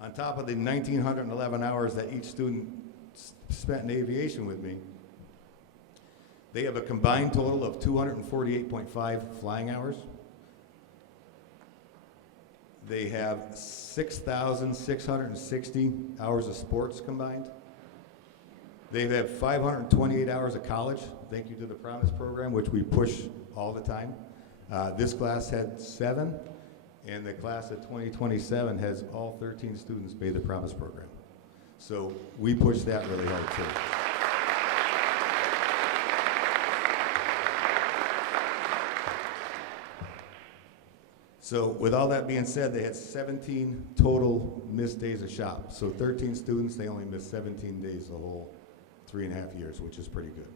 On top of the 1,911 hours that each student spent in aviation with me, they have a combined total of 248.5 flying hours. They have 6,660 hours of sports combined. They have 528 hours of college. Thank you to the Promise program, which we push all the time. This class had 7, and the class of 2027 has all 13 students pay the Promise program. So we push that really hard too. So with all that being said, they had 17 total missed days of shop. So 13 students, they only missed 17 days the whole 3.5 years, which is pretty good.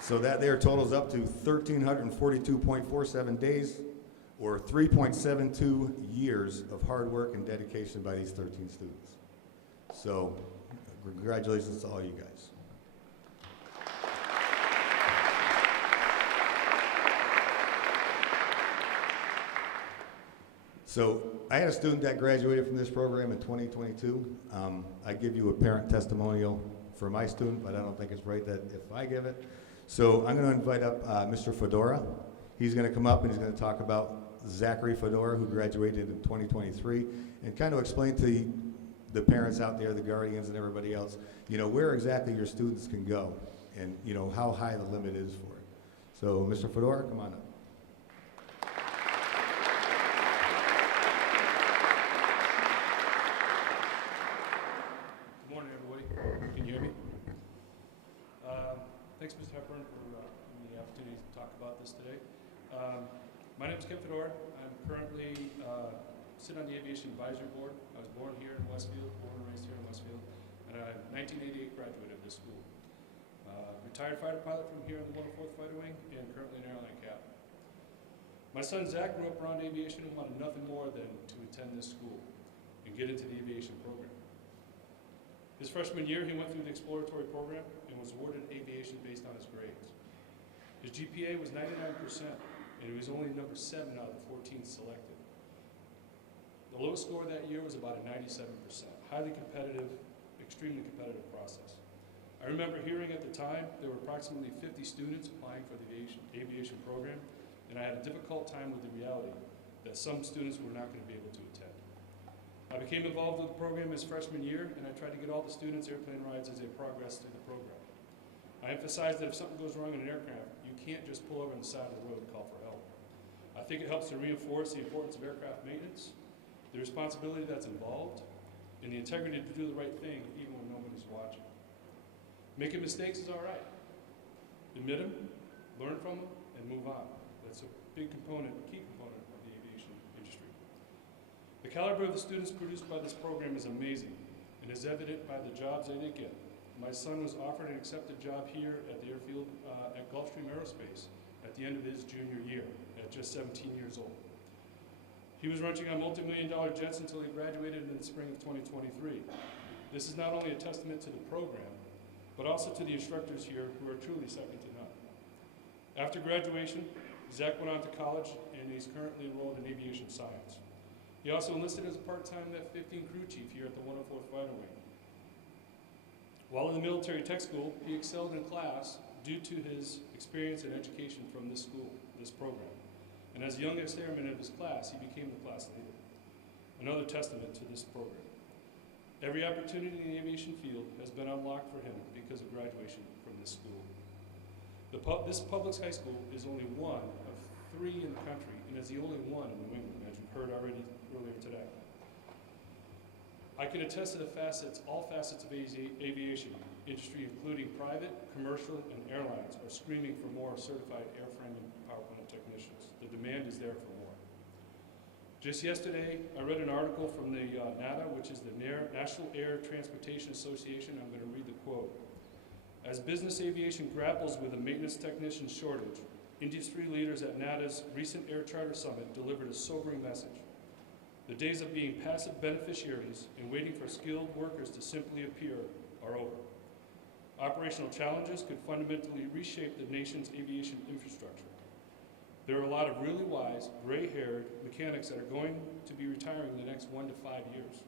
So that there totals up to 1,342.47 days, or 3.72 years of hard work and dedication by these 13 students. So congratulations to all you guys. So I had a student that graduated from this program in 2022. I give you a parent testimonial for my student, but I don't think it's right that if I give it. So I'm going to invite up Mr. Fedora. He's going to come up and he's going to talk about Zachary Fedora, who graduated in 2023, and kind of explain to the parents out there, the guardians and everybody else, where exactly your students can go and, how high the limit is for it. So Mr. Fedora, come on up. Good morning, everybody. Can you hear me? Thanks, Mr. Hepburn, for giving me the opportunity to talk about this today. My name is Kip Fedora. I'm currently sit on the Aviation Advisory Board. I was born here in Westfield, born and raised here in Westfield, and I'm a 1988 graduate of this school. Retired fighter pilot from here in the 104th Fighter Wing, and currently an airline captain. My son Zach grew up around aviation and wanted nothing more than to attend this school and get into the aviation program. His freshman year, he went through the exploratory program and was awarded aviation based on his grades. His GPA was 99%, and he was only number 7 out of the 14 selected. The lowest score that year was about a 97%, highly competitive, extremely competitive process. I remember hearing at the time there were approximately 50 students applying for the aviation program, and I had a difficult time with the reality that some students were not going to be able to attend. I became involved with the program his freshman year, and I tried to get all the students airplane rides as they progressed through the program. I emphasized that if something goes wrong in an aircraft, you can't just pull over on the side of the road and call for help. I think it helps to reinforce the importance of aircraft maintenance, the responsibility that's involved, and the integrity to do the right thing even when nobody's watching. Making mistakes is all right. Admit them, learn from them, and move on. That's a big component, key component of the aviation industry. The caliber of the students produced by this program is amazing and is evident by the jobs that they get. My son was offered an accepted job here at the airfield at Gulfstream Aerospace at the end of his junior year at just 17 years old. He was wrenching on multi-million-dollar jets until he graduated in the spring of 2023. This is not only a testament to the program, but also to the instructors here who are truly second to none. After graduation, Zach went on to college and he's currently enrolled in aviation science. He also enlisted as a part-time F-15 crew chief here at the 104th Fighter Wing. While in the military tech school, he excelled in class due to his experience and education from this school, this program. And as the youngest airman of his class, he became the class leader. Another testament to this program. Every opportunity in the aviation field has been unlocked for him because of graduation from this school. This public high school is only one of 3 in the country, and is the only one in New England, as you've heard already earlier today. I can attest to all facets of aviation industry, including private, commercial, and airlines, are screaming for more certified airframe and power plant technicians. The demand is there for more. Just yesterday, I read an article from the NATA, which is the National Air Transportation Association. I'm going to read the quote. As business aviation grapples with a maintenance technician shortage, industry leaders at NADA's recent Air Charter Summit delivered a sobering message. The days of being passive beneficiaries and waiting for skilled workers to simply appear are over. Operational challenges could fundamentally reshape the nation's aviation infrastructure. There are a lot of really wise, gray-haired mechanics that are going to be retiring in the next 1 to 5 years.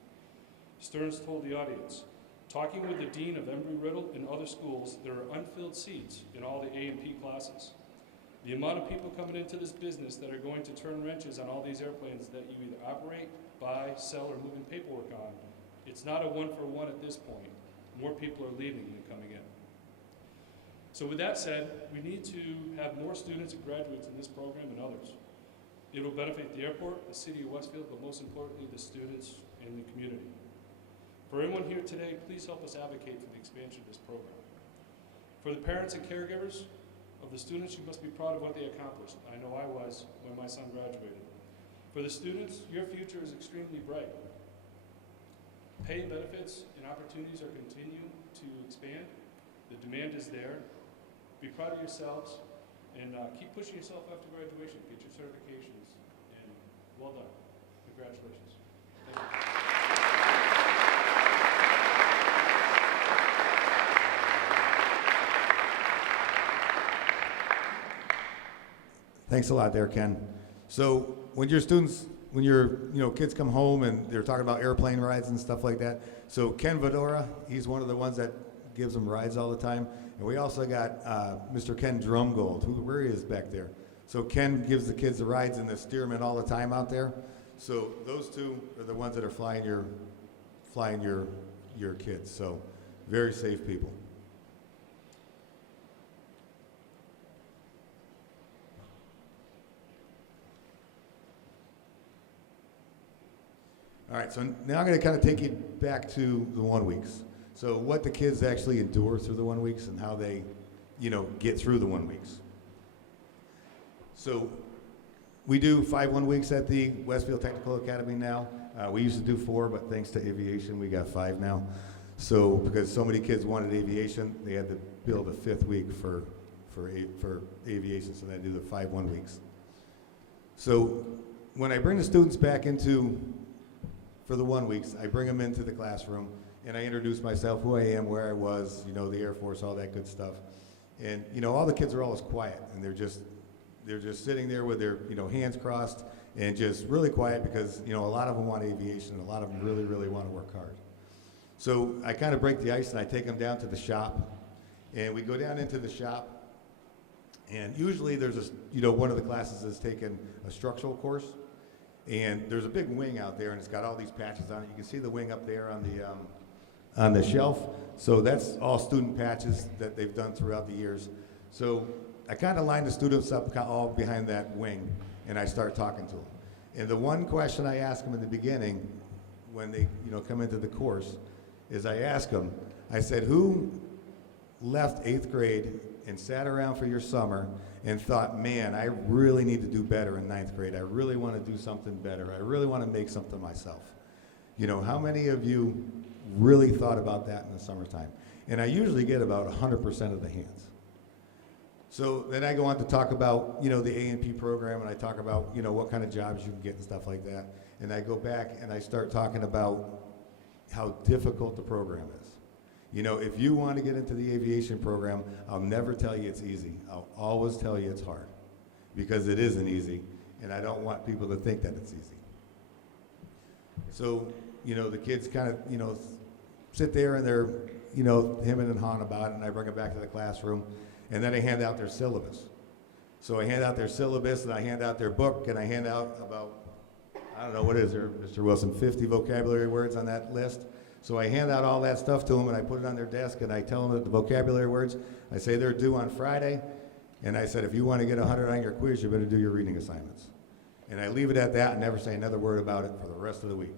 Stearns told the audience, talking with the dean of Embry-Riddle and other schools, there are unfilled seats in all the A&P classes. The amount of people coming into this business that are going to turn wrenches on all these airplanes that you either operate, buy, sell, or moving paperwork on, it's not a one-for-one at this point. More people are leaving than coming in. So with that said, we need to have more students and graduates in this program and others. It will benefit the airport, the city of Westfield, but most importantly, the students and the community. For everyone here today, please help us advocate for the expansion of this program. For the parents and caregivers of the students, you must be proud of what they accomplished. I know I was when my son graduated. For the students, your future is extremely bright. Pay benefits and opportunities are continuing to expand. The demand is there. Be proud of yourselves and keep pushing yourself after graduation. Get your certifications and well done. Congratulations. Thank you. Thanks a lot there, Ken. So when your students, when your kids come home and they're talking about airplane rides and stuff like that, so Ken Vadora, he's one of the ones that gives them rides all the time. And we also got Mr. Ken Drumgold, where he is back there. So Ken gives the kids the rides and the steermen all the time out there. So those two are the ones that are flying your kids. So very safe people. All right, so now I'm going to kind of take you back to the 1 weeks. So what the kids actually endure through the 1 weeks and how they, get through the 1 weeks. So we do 5 1 weeks at the Westfield Technical Academy now. We used to do 4, but thanks to aviation, we got 5 now. So because so many kids wanted aviation, they had to build a 5th week for aviation, so they do the 5 1 weeks. So when I bring the students back for the 1 weeks, I bring them into the classroom and I introduce myself, who I am, where I was, the Air Force, all that good stuff. And all the kids are always quiet and they're just sitting there with their hands crossed and just really quiet because a lot of them want aviation and a lot of them really, really want to work hard. So I kind of break the ice and I take them down to the shop and we go down into the shop and usually there's one of the classes is taking a structural course. And there's a big wing out there, and it's got all these patches on it. You can see the wing up there on the shelf. So that's all student patches that they've done throughout the years. So I kind of line the students up all behind that wing, and I start talking to them. And the one question I ask them in the beginning, when they come into the course, is I ask them, I said, who left 8th grade and sat around for your summer and thought, man, I really need to do better in 9th grade. I really want to do something better. I really want to make something myself. How many of you really thought about that in the summertime? And I usually get about 100% of the hands. So then I go on to talk about, the A&P program, and I talk about, what kind of jobs you can get and stuff like that. And I go back and I start talking about how difficult the program is. If you want to get into the aviation program, I'll never tell you it's easy. I'll always tell you it's hard because it isn't easy, and I don't want people to think that it's easy. So, the kids kind of, sit there and they're, hemming and hawing about it, and I bring them back to the classroom, and then I hand out their syllabus. So I hand out their syllabus, and I hand out their book, and I hand out about, I don't know, what is there, Mr. Wilson, 50 vocabulary words on that list. So I hand out all that stuff to them, and I put it on their desk, and I tell them that the vocabulary words, I say they're due on Friday, and I said, if you want to get 100 on your quiz, you better do your reading assignments. And I leave it at that and never say another word about it for the rest of the week.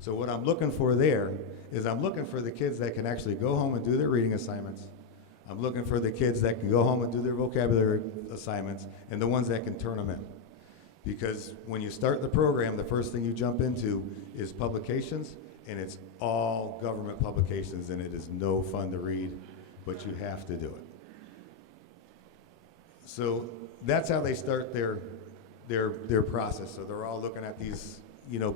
So what I'm looking for there is I'm looking for the kids that can actually go home and do their reading assignments. I'm looking for the kids that can go home and do their vocabulary assignments, and the ones that can turn them in. Because when you start the program, the first thing you jump into is publications, and it's all government publications, and it is no fun to read. but you have to do it. So that's how they start their process. So they're all looking at these,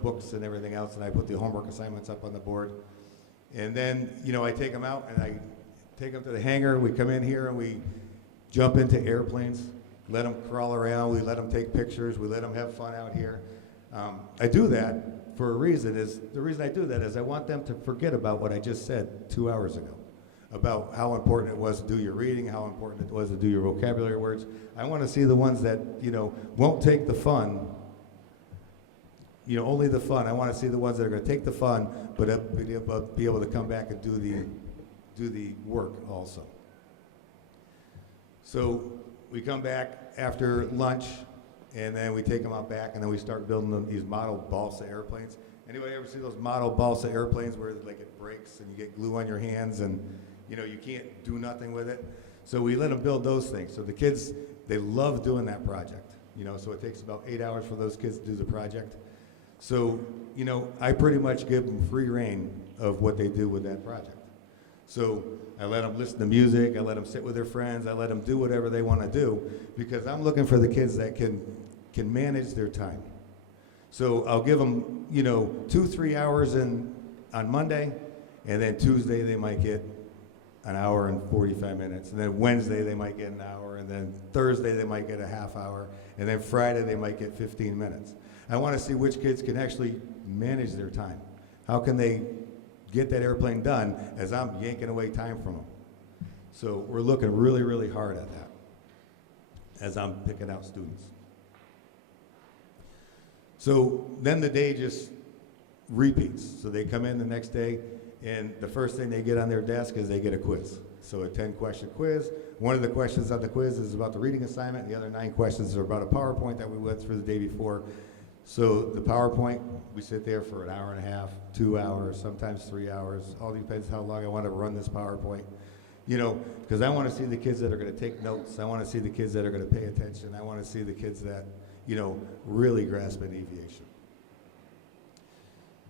books and everything else, and I put the homework assignments up on the board. And then, I take them out and I take them to the hangar. We come in here and we jump into airplanes, let them crawl around, we let them take pictures, we let them have fun out here. I do that for a reason. The reason I do that is I want them to forget about what I just said 2 hours ago, about how important it was to do your reading, how important it was to do your vocabulary words. I want to see the ones that, won't take the fun, only the fun. I want to see the ones that are going to take the fun, but be able to come back and do the work also. So we come back after lunch, and then we take them out back, and then we start building these model balsa airplanes. Anybody ever see those model balsa airplanes where like it breaks and you get glue on your hands and you can't do nothing with it? So we let them build those things. So the kids, they love doing that project. So it takes about 8 hours for those kids to do the project. So, I pretty much give them free reign of what they do with that project. So I let them listen to music, I let them sit with their friends, I let them do whatever they want to do, because I'm looking for the kids that can manage their time. So I'll give them, 2-3 hours on Monday, and then Tuesday they might get an hour and 45 minutes, and then Wednesday they might get an hour, and then Thursday they might get a half hour, and then Friday they might get 15 minutes. I want to see which kids can actually manage their time. How can they get that airplane done as I'm yanking away time from them? So we're looking really, really hard at that as I'm picking out students. So then the day just repeats. So they come in the next day, and the first thing they get on their desk is they get a quiz. So a 10-question quiz. One of the questions on the quiz is about the reading assignment, and the other 9 questions are about a PowerPoint that we went through the day before. So the PowerPoint, we sit there for an hour and a half, 2 hours, sometimes 3 hours. All depends how long I want to run this PowerPoint. Because I want to see the kids that are going to take notes. I want to see the kids that are going to pay attention. I want to see the kids that, really grasp an aviation.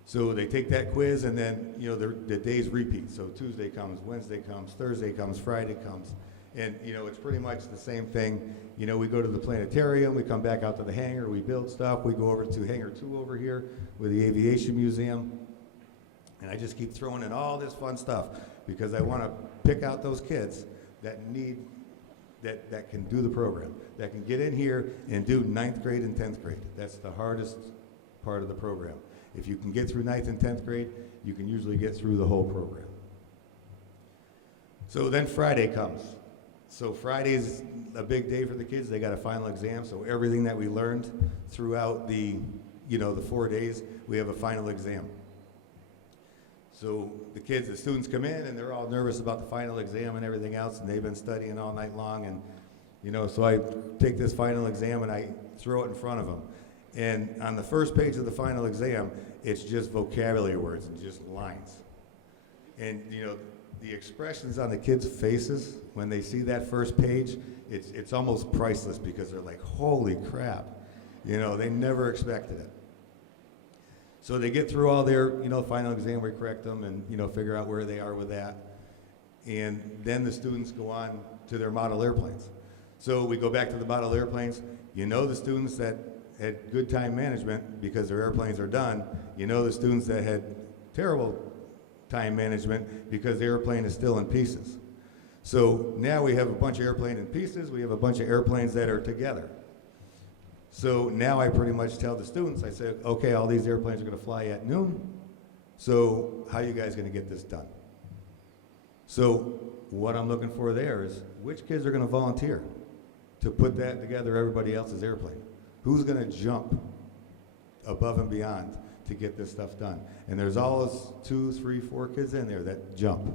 So they take that quiz, and then, the days repeat. So Tuesday comes, Wednesday comes, Thursday comes, Friday comes. And, it's pretty much the same thing. We go to the planetarium, we come back out to the hangar, we build stuff, we go over to Hangar 2 over here with the Aviation Museum. And I just keep throwing in all this fun stuff because I want to pick out those kids that that can do the program, that can get in here and do 9th grade and 10th grade. That's the hardest part of the program. If you can get through 9th and 10th grade, you can usually get through the whole program. So then Friday comes. So Friday is a big day for the kids. They got a final exam, so everything that we learned throughout the 4 days, we have a final exam. So the students come in and they're all nervous about the final exam and everything else, and they've been studying all night long, and so I take this final exam and I throw it in front of them. And on the first page of the final exam, it's just vocabulary words and just lines. And the expressions on the kids' faces when they see that first page, it's almost priceless, because they're like, holy crap. They never expected it. So they get through all their, final exam, we correct them and, figure out where they are with that. And then the students go on to their model airplanes. So we go back to the model airplanes. The students that had good time management because their airplanes are done. The students that had terrible time management because the airplane is still in pieces. So now we have a bunch of airplane in pieces. We have a bunch of airplanes that are together. So now I pretty much tell the students, I say, okay, all these airplanes are going to fly at noon. So how are you guys going to get this done? So what I'm looking for there is which kids are going to volunteer to put that together everybody else's airplane? Who's going to jump above and beyond to get this stuff done? And there's always 2, 3, 4 kids in there that jump.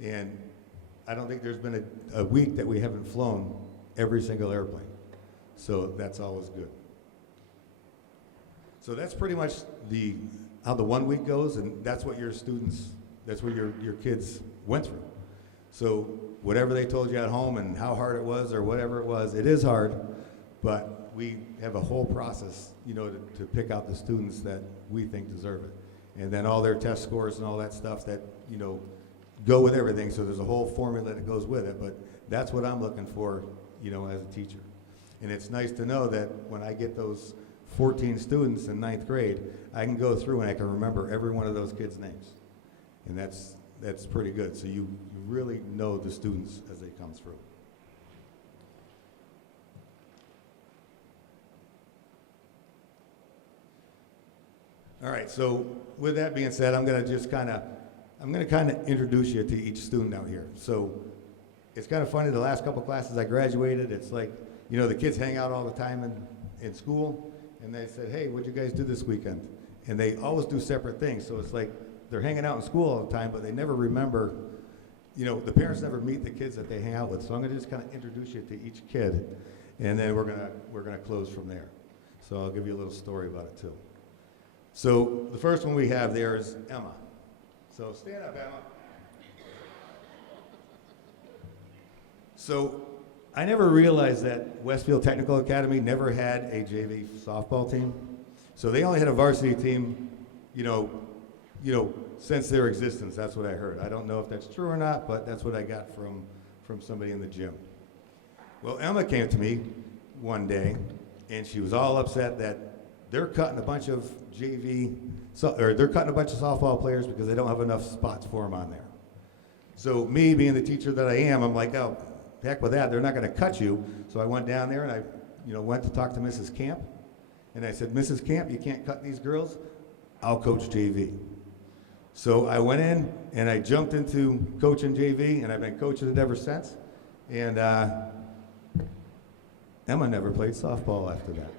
And I don't think there's been a week that we haven't flown every single airplane. So that's always good. So that's pretty much how the 1 week goes, and that's what your students, that's what your kids went through. So whatever they told you at home and how hard it was or whatever it was, it is hard, but we have a whole process, to pick out the students that we think deserve it. And then all their test scores and all that stuff that, go with everything, so there's a whole formula that goes with it, but that's what I'm looking for, you know, as a teacher. And it's nice to know that when I get those 14 students in 9th grade, I can go through and I can remember every one of those kids' names. And that's pretty good. So you really know the students as they come through. All right, so with that being said, I'm gonna kind of introduce you to each student out here. So it's kind of funny, the last couple classes I graduated, it's like, you know, the kids hang out all the time in school, and they said, hey, what'd you guys do this weekend? And they always do separate things, so it's like they're hanging out in school all the time, but they never remember, you know, the parents never meet the kids that they hang out with. So I'm gonna just kind of introduce you to each kid, and then we're gonna close from there. So I'll give you a little story about it too. So the first one we have there is Emma. So stand up, Emma. So I never realized that Westfield Technical Academy never had a JV softball team. So they only had a varsity team, you know, since their existence. That's what I heard. I don't know if that's true or not, but that's what I got from somebody in the gym. Well, Emma came to me one day, and she was all upset that they're cutting a bunch of they're cutting a bunch of softball players because they don't have enough spots for them on there. So me, being the teacher that I am, I'm like, oh, heck with that, they're not gonna cut you. So I went down there and I, you know, went to talk to Mrs. Camp. And I said, Mrs. Camp, you can't cut these girls. I'll coach JV. So I went in and I jumped into coaching JV, and I've been coaching it ever since. And Emma never played softball after that.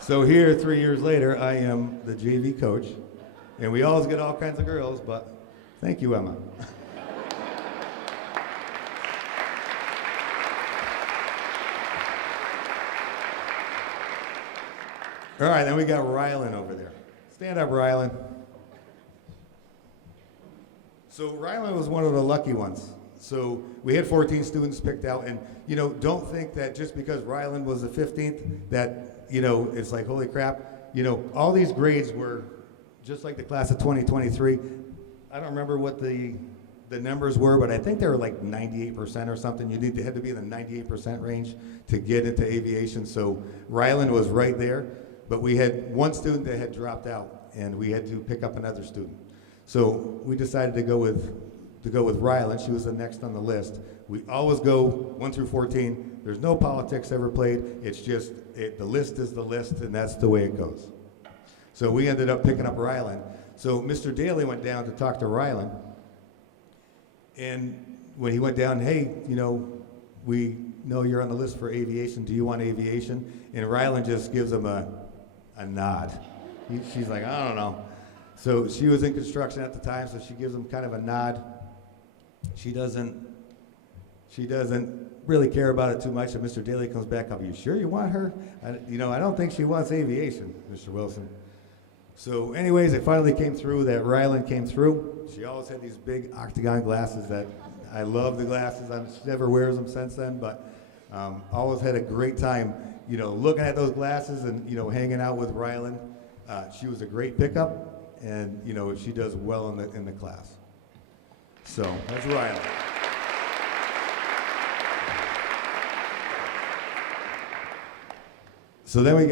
So here, 3 years later, I am the JV coach, and we always get all kinds of girls, but thank you, Emma. All right, then we got Rylan over there. Stand up, Rylan. So Rylan was one of the lucky ones. So we had 14 students picked out, and you know, don't think that just because Rylan was the 15th that, you know, it's like, holy crap. You know, all these grades were just like the class of 2023. I don't remember what the numbers were, but I think they were like 98% or something. They had to be in the 98% range to get into aviation. So Rylan was right there, but we had one student that had dropped out, and we had to pick up another student. So we decided to go with Rylan. She was the next on the list. We always go 1 through 14. There's no politics ever played. It's just, the list is the list, and that's the way it goes. So we ended up picking up Rylan. So Mr. Daly went down to talk to Rylan, and when he went down, hey, you know, we know you're on the list for aviation. Do you want aviation? And Rylan just gives him a nod. She's like, I don't know. So she was in construction at the time, so she gives him kind of a nod. She doesn't really care about it too much. And Mr. Daly comes back up, are you sure you want her? I don't think she wants aviation, Mr. Wilson. So anyways, it finally came through that Rylan came through. She always had these big octagon glasses that I love the glasses. She never wears them since then, but always had a great time, you know, looking at those glasses and, you know, hanging out with Rylan. She was a great pickup, and, you know, she does well in the class. So that's Rylan. So then we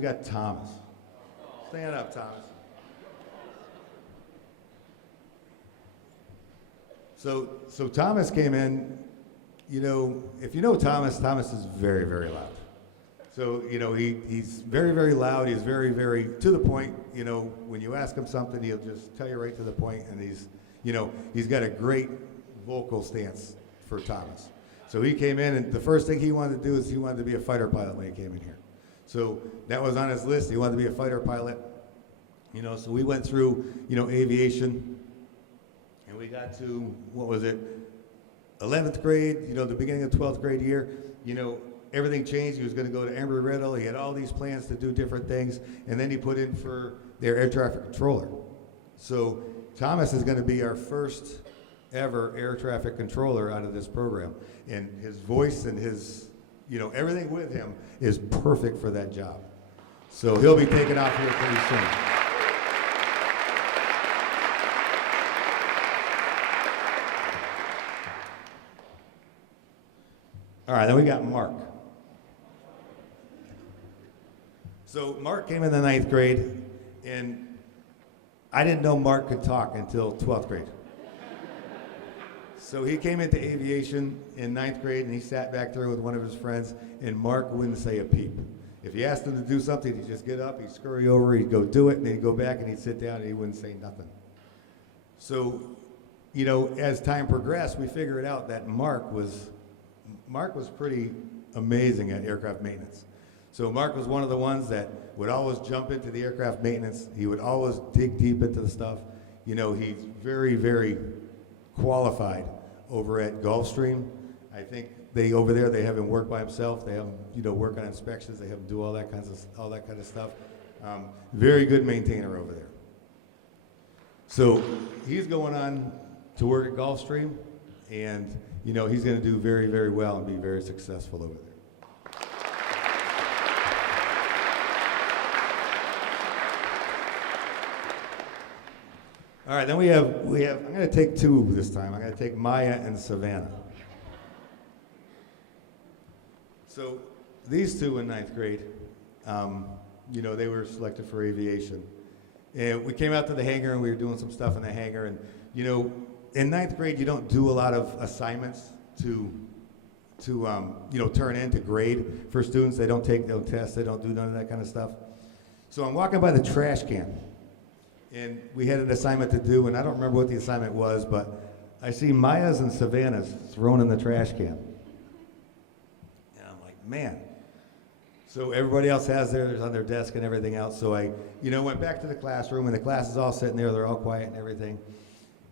got Thomas. Stand up, Thomas. So Thomas came in. You know, if you know Thomas is very, very loud. So, you know, he's very, very loud. He's very, very to the point. You know, when you ask him something, he'll just tell you right to the point, and he's got a great vocal stance for Thomas. So he came in, and the first thing he wanted to do is he wanted to be a fighter pilot when he came in here. So that was on his list. He wanted to be a fighter pilot. You know, so we went through, you know, aviation, and we got to, what was it, 11th grade, you know, the beginning of 12th grade year. You know, everything changed. He was going to go to Embry-Riddle. He had all these plans to do different things, and then he put in for their air traffic controller. So Thomas is going to be our first ever air traffic controller out of this program, and his voice and his, you know, everything with him is perfect for that job. So he'll be taking off here pretty soon. All right, then we got Mark. So Mark came in the 9th grade, and I didn't know Mark could talk until 12th grade. So he came into aviation in 9th grade, and he sat back there with one of his friends, and Mark wouldn't say a peep. If you asked him to do something, he'd just get up, he'd scurry over, he'd go do it, and then he'd go back and he'd sit down and he wouldn't say nothing. So, you know, as time progressed, we figured out that Mark was pretty amazing at aircraft maintenance. So Mark was one of the ones that would always jump into the aircraft maintenance. He would always dig deep into the stuff. You know, he's very, very qualified over at Gulfstream. I think over there they have him work by himself. They have him, you know, work on inspections. They have him do all that kind of stuff. Very good maintainer over there. So he's going on to work at Gulfstream, and you know he's going to do very, very well and be very successful over there. All right, then we have. I'm going to take two this time. I'm going to take Maya and Savannah. So these two in 9th grade, you know, they were selected for aviation. And we came out to the hangar and we were doing some stuff in the hangar. And, you know, in 9th grade, you don't do a lot of assignments to you know, turn in to grade for students. They don't take no tests. They don't do none of that kind of stuff. So I'm walking by the trash can, and we had an assignment to do, and I don't remember what the assignment was, but I see Maya's and Savannah's thrown in the trash can. Man. So everybody else has theirs on their desk and everything else. So I, you know, went back to the classroom, and the class is all sitting there. They're all quiet and everything.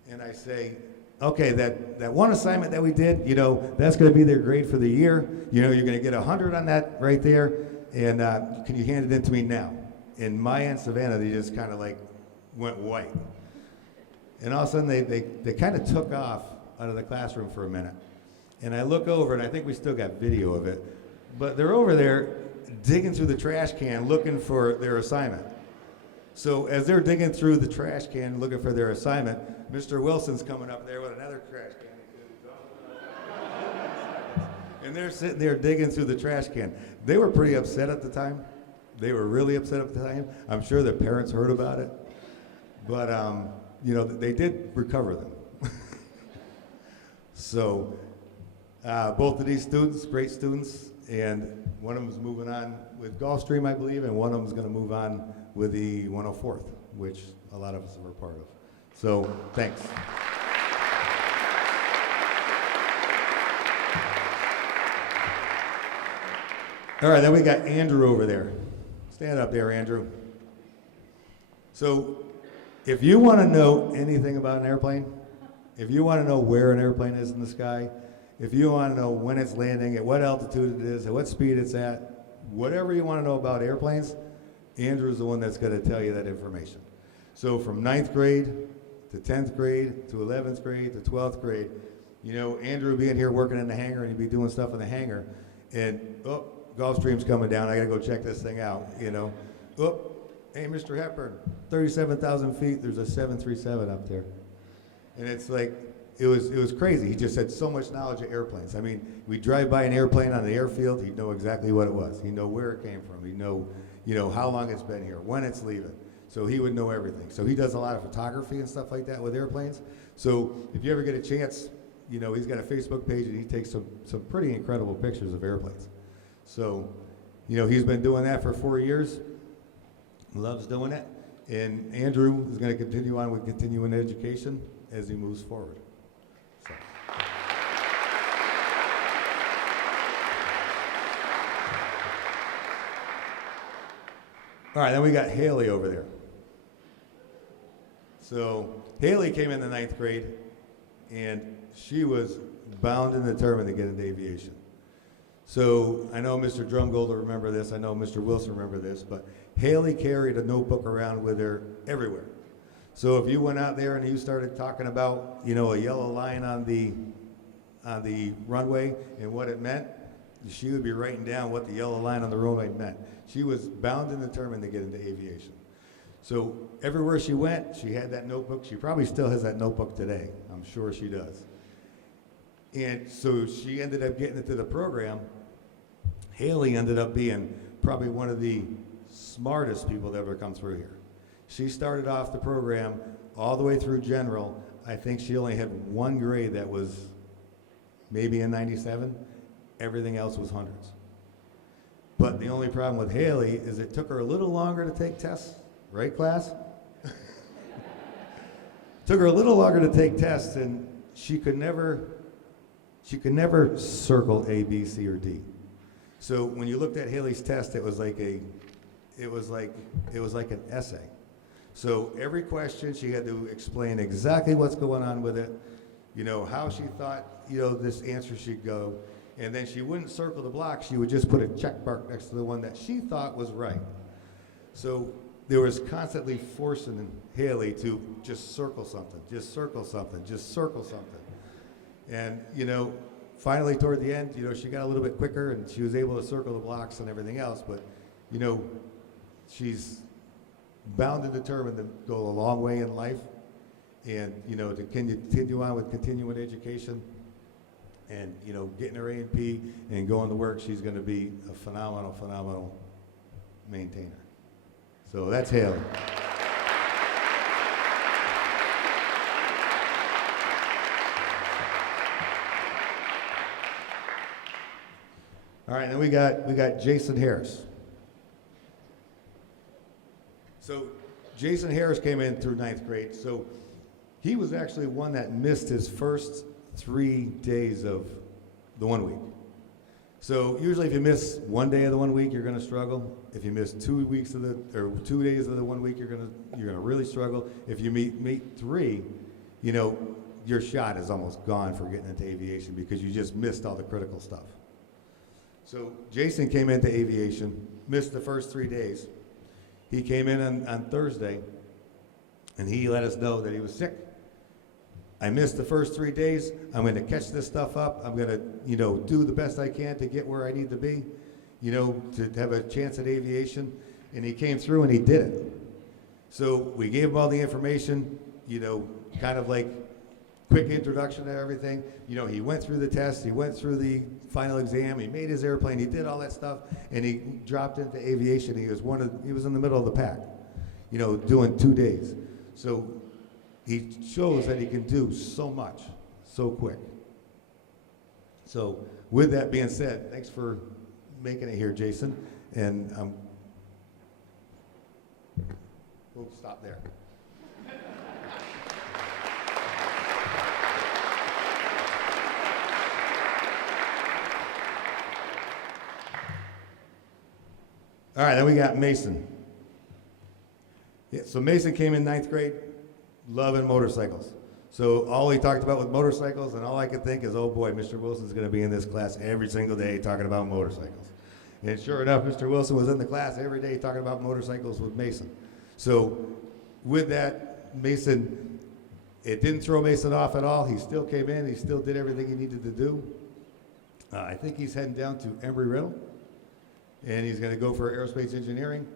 And I say, okay, that one assignment that we did, you know, that's going to be their grade for the year. You know, you're going to get 100 on that right there. And can you hand it in to me now? And Maya and Savannah, they just kind of like went white. And all of a sudden, they kind of took off out of the classroom for a minute. And I look over, and I think we still got video of it. But they're over there digging through the trash can looking for their assignment. So as they're digging through the trash can looking for their assignment, Mr. Wilson's coming up there with another trash can. And they're sitting there digging through the trash can. They were pretty upset at the time. They were really upset at the time. I'm sure their parents heard about it. But, you know, they did recover them. So both of these students, great students, and one of them is moving on with Gulfstream, I believe, and one of them is going to move on with the 104th, which a lot of us were part of. So, thanks. All right, then we got Andrew over there. Stand up there, Andrew. So, if you want to know anything about an airplane, if you want to know where an airplane is in the sky, if you want to know when it's landing, at what altitude it is, at what speed it's at, whatever you want to know about airplanes, Andrew's the one that's going to tell you that information. So from 9th grade to 10th grade to 11th grade to 12th grade, you know, Andrew being here working in the hangar, and he'd be doing stuff in the hangar, and, oh, Gulfstream's coming down, I got to go check this thing out, you know. Oh, hey, Mr. Hepburn, 37,000 feet, there's a 737 up there. And it's like, it was crazy. He just had so much knowledge of airplanes. I mean, we'd drive by an airplane on the airfield, he'd know exactly what it was. He'd know where it came from. He'd know, you know, how long it's been here, when it's leaving. So he would know everything. So he does a lot of photography and stuff like that with airplanes. So if you ever get a chance, you know, he's got a Facebook page and he takes some pretty incredible pictures of airplanes. So, you know, he's been doing that for 4 years, loves doing it. And Andrew is going to continue on with continuing education as he moves forward. So. All right, then we got Haley over there. So Haley came in the 9th grade, and she was bound and determined to get into aviation. So I know Mr. Drumgold will remember this, I know Mr. Wilson remember this, but Haley carried a notebook around with her everywhere. So if you went out there and you started talking about, you know, a yellow line on the runway and what it meant, she would be writing down what the yellow line on the runway meant. She was bound and determined to get into aviation. So everywhere she went, she had that notebook. She probably still has that notebook today. I'm sure she does. And so she ended up getting into the program. Haley ended up being probably one of the smartest people that ever come through here. She started off the program all the way through general. I think she only had one grade that was maybe a 97. Everything else was hundreds. But the only problem with Haley is it took her a little longer to take tests, right, class? Took her a little longer to take tests, and she could never circle A, B, C, or D. So when you looked at Haley's test, it was like an essay. So every question she had to explain exactly what's going on with it, how she thought, this answer should go, and then she wouldn't circle the block. She would just put a check mark next to the one that she thought was right. So there was constantly forcing Haley to just circle something, just circle something, just circle something. And, finally toward the end, she got a little bit quicker and she was able to circle the blocks and everything else. But, she's bound and determined to go a long way in life and, to continue on with continuing education and, getting her A&P and going to work. She's going to be a phenomenal maintainer. So that's Haley. All right, then we got Jason Harris. So Jason Harris came in through 9th grade. So he was actually one that missed his first 3 days of the 1 week. So usually if you miss 1 day of the 1 week, you're going to struggle. If you miss 2 days of the 1 week, you're going to really struggle. If you meet 3, your shot is almost gone for getting into aviation because you just missed all the critical stuff. So Jason came into aviation, missed the first 3 days. He came in on Thursday, and he let us know that he was sick. I missed the first 3 days. I'm going to catch this stuff up. I'm going to, do the best I can to get where I need to be, to have a chance at aviation. And he came through and he did it. So we gave him all the information, kind of like quick introduction to everything. He went through the test, he went through the final exam, he made his airplane, he did all that stuff, and he dropped into aviation. He was in the middle of the pack, doing 2 days. So he shows that he can do so much, so quick. So with that being said, thanks for making it here, Jason. And we'll stop there. All right, then we got Mason. Yeah, so Mason came in 9th grade, loving motorcycles. So all he talked about was motorcycles, and all I could think is, oh boy, Mr. Wilson's going to be in this class every single day talking about motorcycles. And sure enough, Mr. Wilson was in the class every day talking about motorcycles with Mason. So with that, Mason, it didn't throw Mason off at all. He still came in, he still did everything he needed to do. I think he's heading down to Embry-Riddle, and he's going to go for aerospace engineering.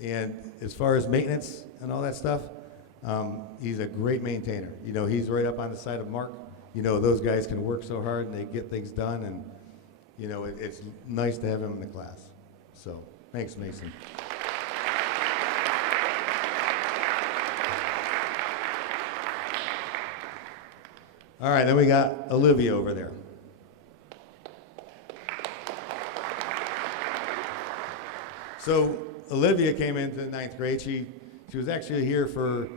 And as far as maintenance and all that stuff, he's a great maintainer. He's right up on the side of Mark. Those guys can work so hard and they get things done, and it's nice to have him in the class. So thanks, Mason. All right, then we got Olivia over there. So Olivia came into 9th grade. She was actually here for,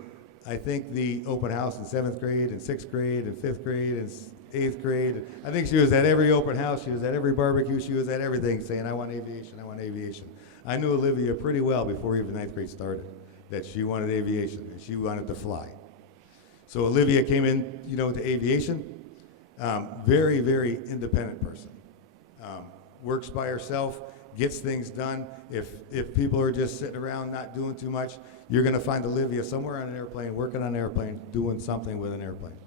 I think, the open house in 7th grade and 6th grade and 5th grade and 8th grade. I think she was at every open house. She was at every barbecue. She was at everything saying, I want aviation, I want aviation. I knew Olivia pretty well before even 9th grade started, that she wanted aviation and she wanted to fly. So Olivia came in, to aviation. Very, very independent person. Works by herself, gets things done. If people are just sitting around not doing too much, you're going to find Olivia somewhere on an airplane, working on an airplane, doing something with an airplane.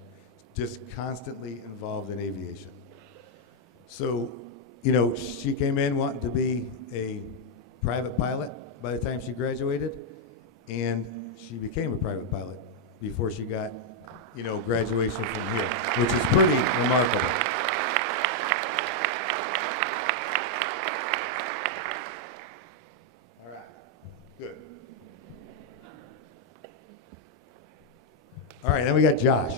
Just constantly involved in aviation. So, she came in wanting to be a private pilot by the time she graduated, and she became a private pilot before she got, graduation from here, which is pretty remarkable. All right, then we got Josh.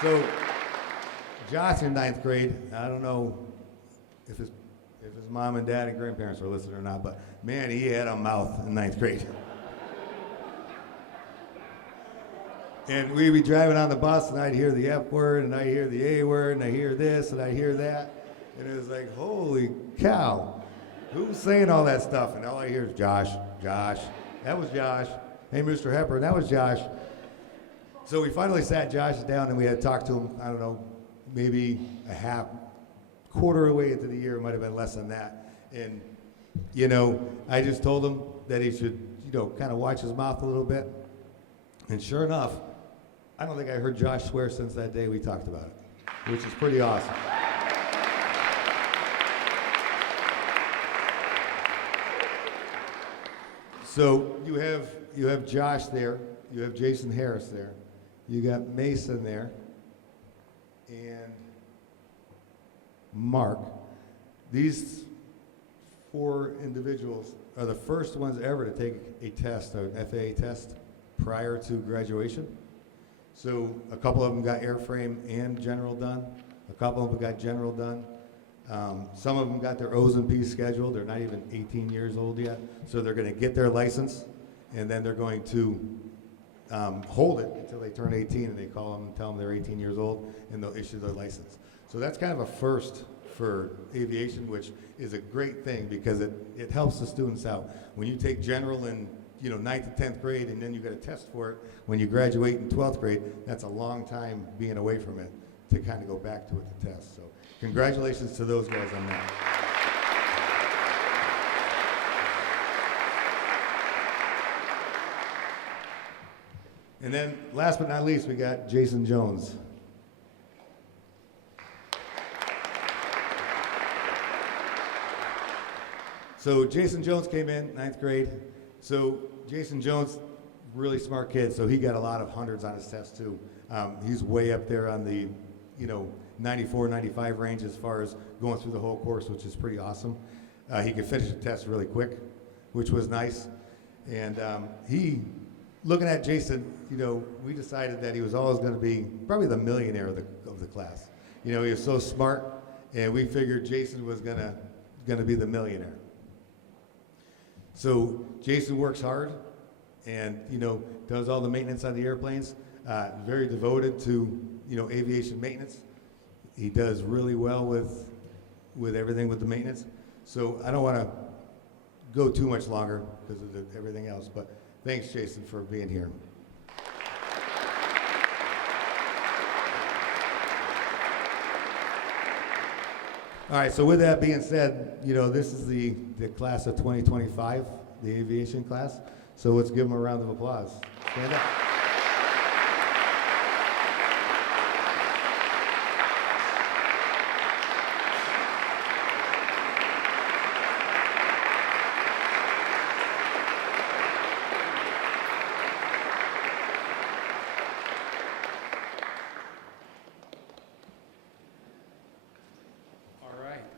So, Josh in ninth grade, I don't know if his mom and dad and grandparents were listening or not, but man, he had a mouth in ninth grade. And we'd be driving on the bus, and I'd hear the F word, and I'd hear the A word, and I'd hear this, and I'd hear that. And it was like, holy cow, who's saying all that stuff? And all I hear is Josh, Josh. That was Josh. Hey, Mr. Hepburn, that was Josh. So we finally sat Josh down, and we had to talk to him, I don't know, maybe quarter of the way into the year, it might have been less than that. And, you know, I just told him that he should, you know, kind of watch his mouth a little bit. And sure enough, I don't think I heard Josh swear since that day we talked about it, which is pretty awesome. So you have Josh there, you have Jason Harris there, you got Mason there, and Mark. These 4 individuals are the first ones ever to take a test, an FAA test, prior to graduation. So a couple of them got airframe and general done. A couple of them got general done. Some of them got their O's and P's scheduled. They're not even 18 years old yet. So they're going to get their license, and then they're going to hold it until they turn 18, and they call them and tell them they're 18 years old, and they'll issue their license. So that's kind of a first for aviation, which is a great thing because it helps the students out. When you take general in 9th to 10th grade, and then you got a test for it when you graduate in 12th grade, that's a long time being away from it to kind of go back to it to test. So congratulations to those guys on that. And then last but not least, we got Jason Jones. So Jason Jones came in 9th grade. So Jason Jones, really smart kid, so he got a lot of hundreds on his test too. He's way up there on the 94, 95 range as far as going through the whole course, which is pretty awesome. He could finish the test really quick, which was nice. And looking at Jason, we decided that he was always going to be probably the millionaire of the class. He was so smart, and we figured Jason was gonna be the millionaire. So Jason works hard and, does all the maintenance on the airplanes, very devoted to, aviation maintenance. He does really well with everything with the maintenance. So I don't want to go too much longer because of everything else, but thanks, Jason, for being here. All right, so with that being said, this is the class of 2025, the aviation class. So let's give them a round of applause. Stand up.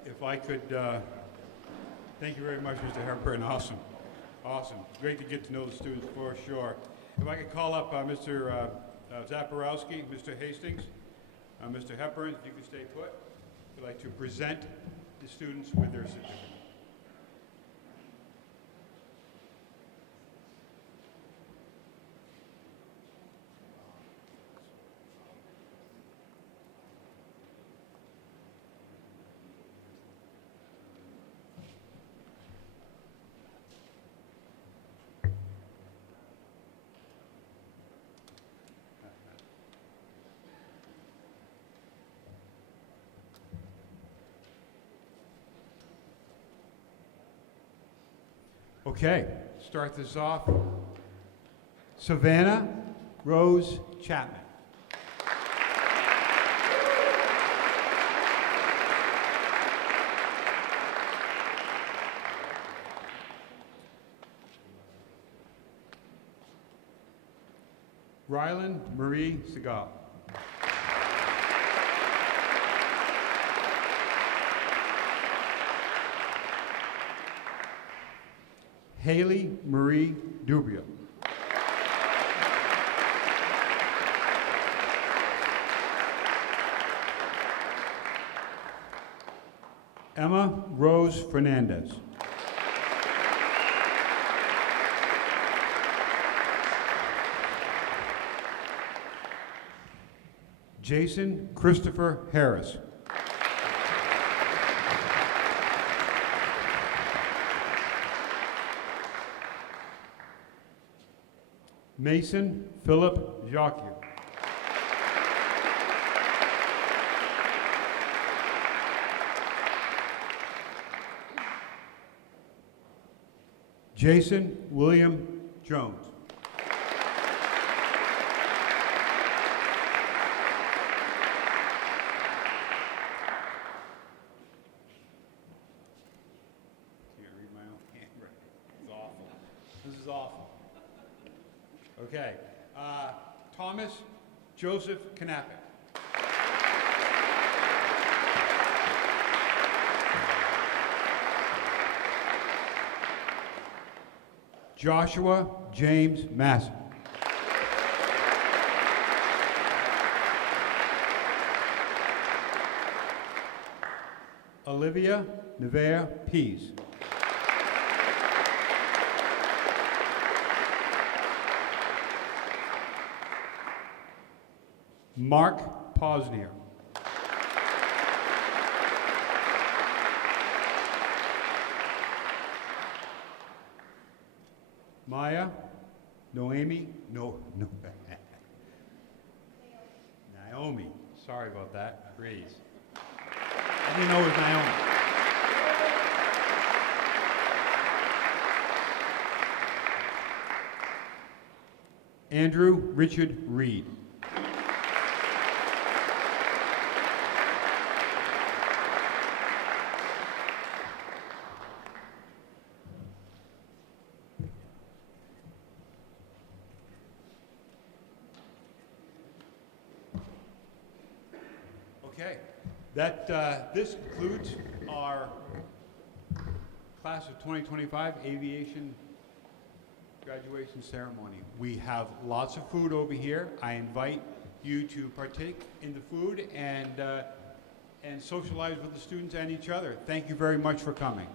If I could, thank you very much, Mr. Hepburn. Awesome. Awesome. Great to get to know the students for sure. If I could call up Mr. Zaporowski, Mr. Hastings, Mr. Hepburn, if you could stay put. I'd like to present the students with their certificate. Okay, start this off. Savannah Rose Chapman. Rylan Marie Segal. Haley Marie Dubrio. Emma Rose Fernandez. Jason Christopher Harris. Mason Philip Jacques. Jason William Jones. Can't read my own handwriting. It's awful. This is awful. Okay. Thomas Joseph Knappich. Joshua James Masson. Olivia Nevere Pease. Mark Posnier. Maya Naomi Naomi. Sorry about that. Breeze. I didn't know it was Naomi. Andrew Richard Reed. Okay, this concludes our class of 2025 aviation graduation ceremony. We have lots of food over here. I invite you to partake in the food and socialize with the students and each other. Thank you very much for coming.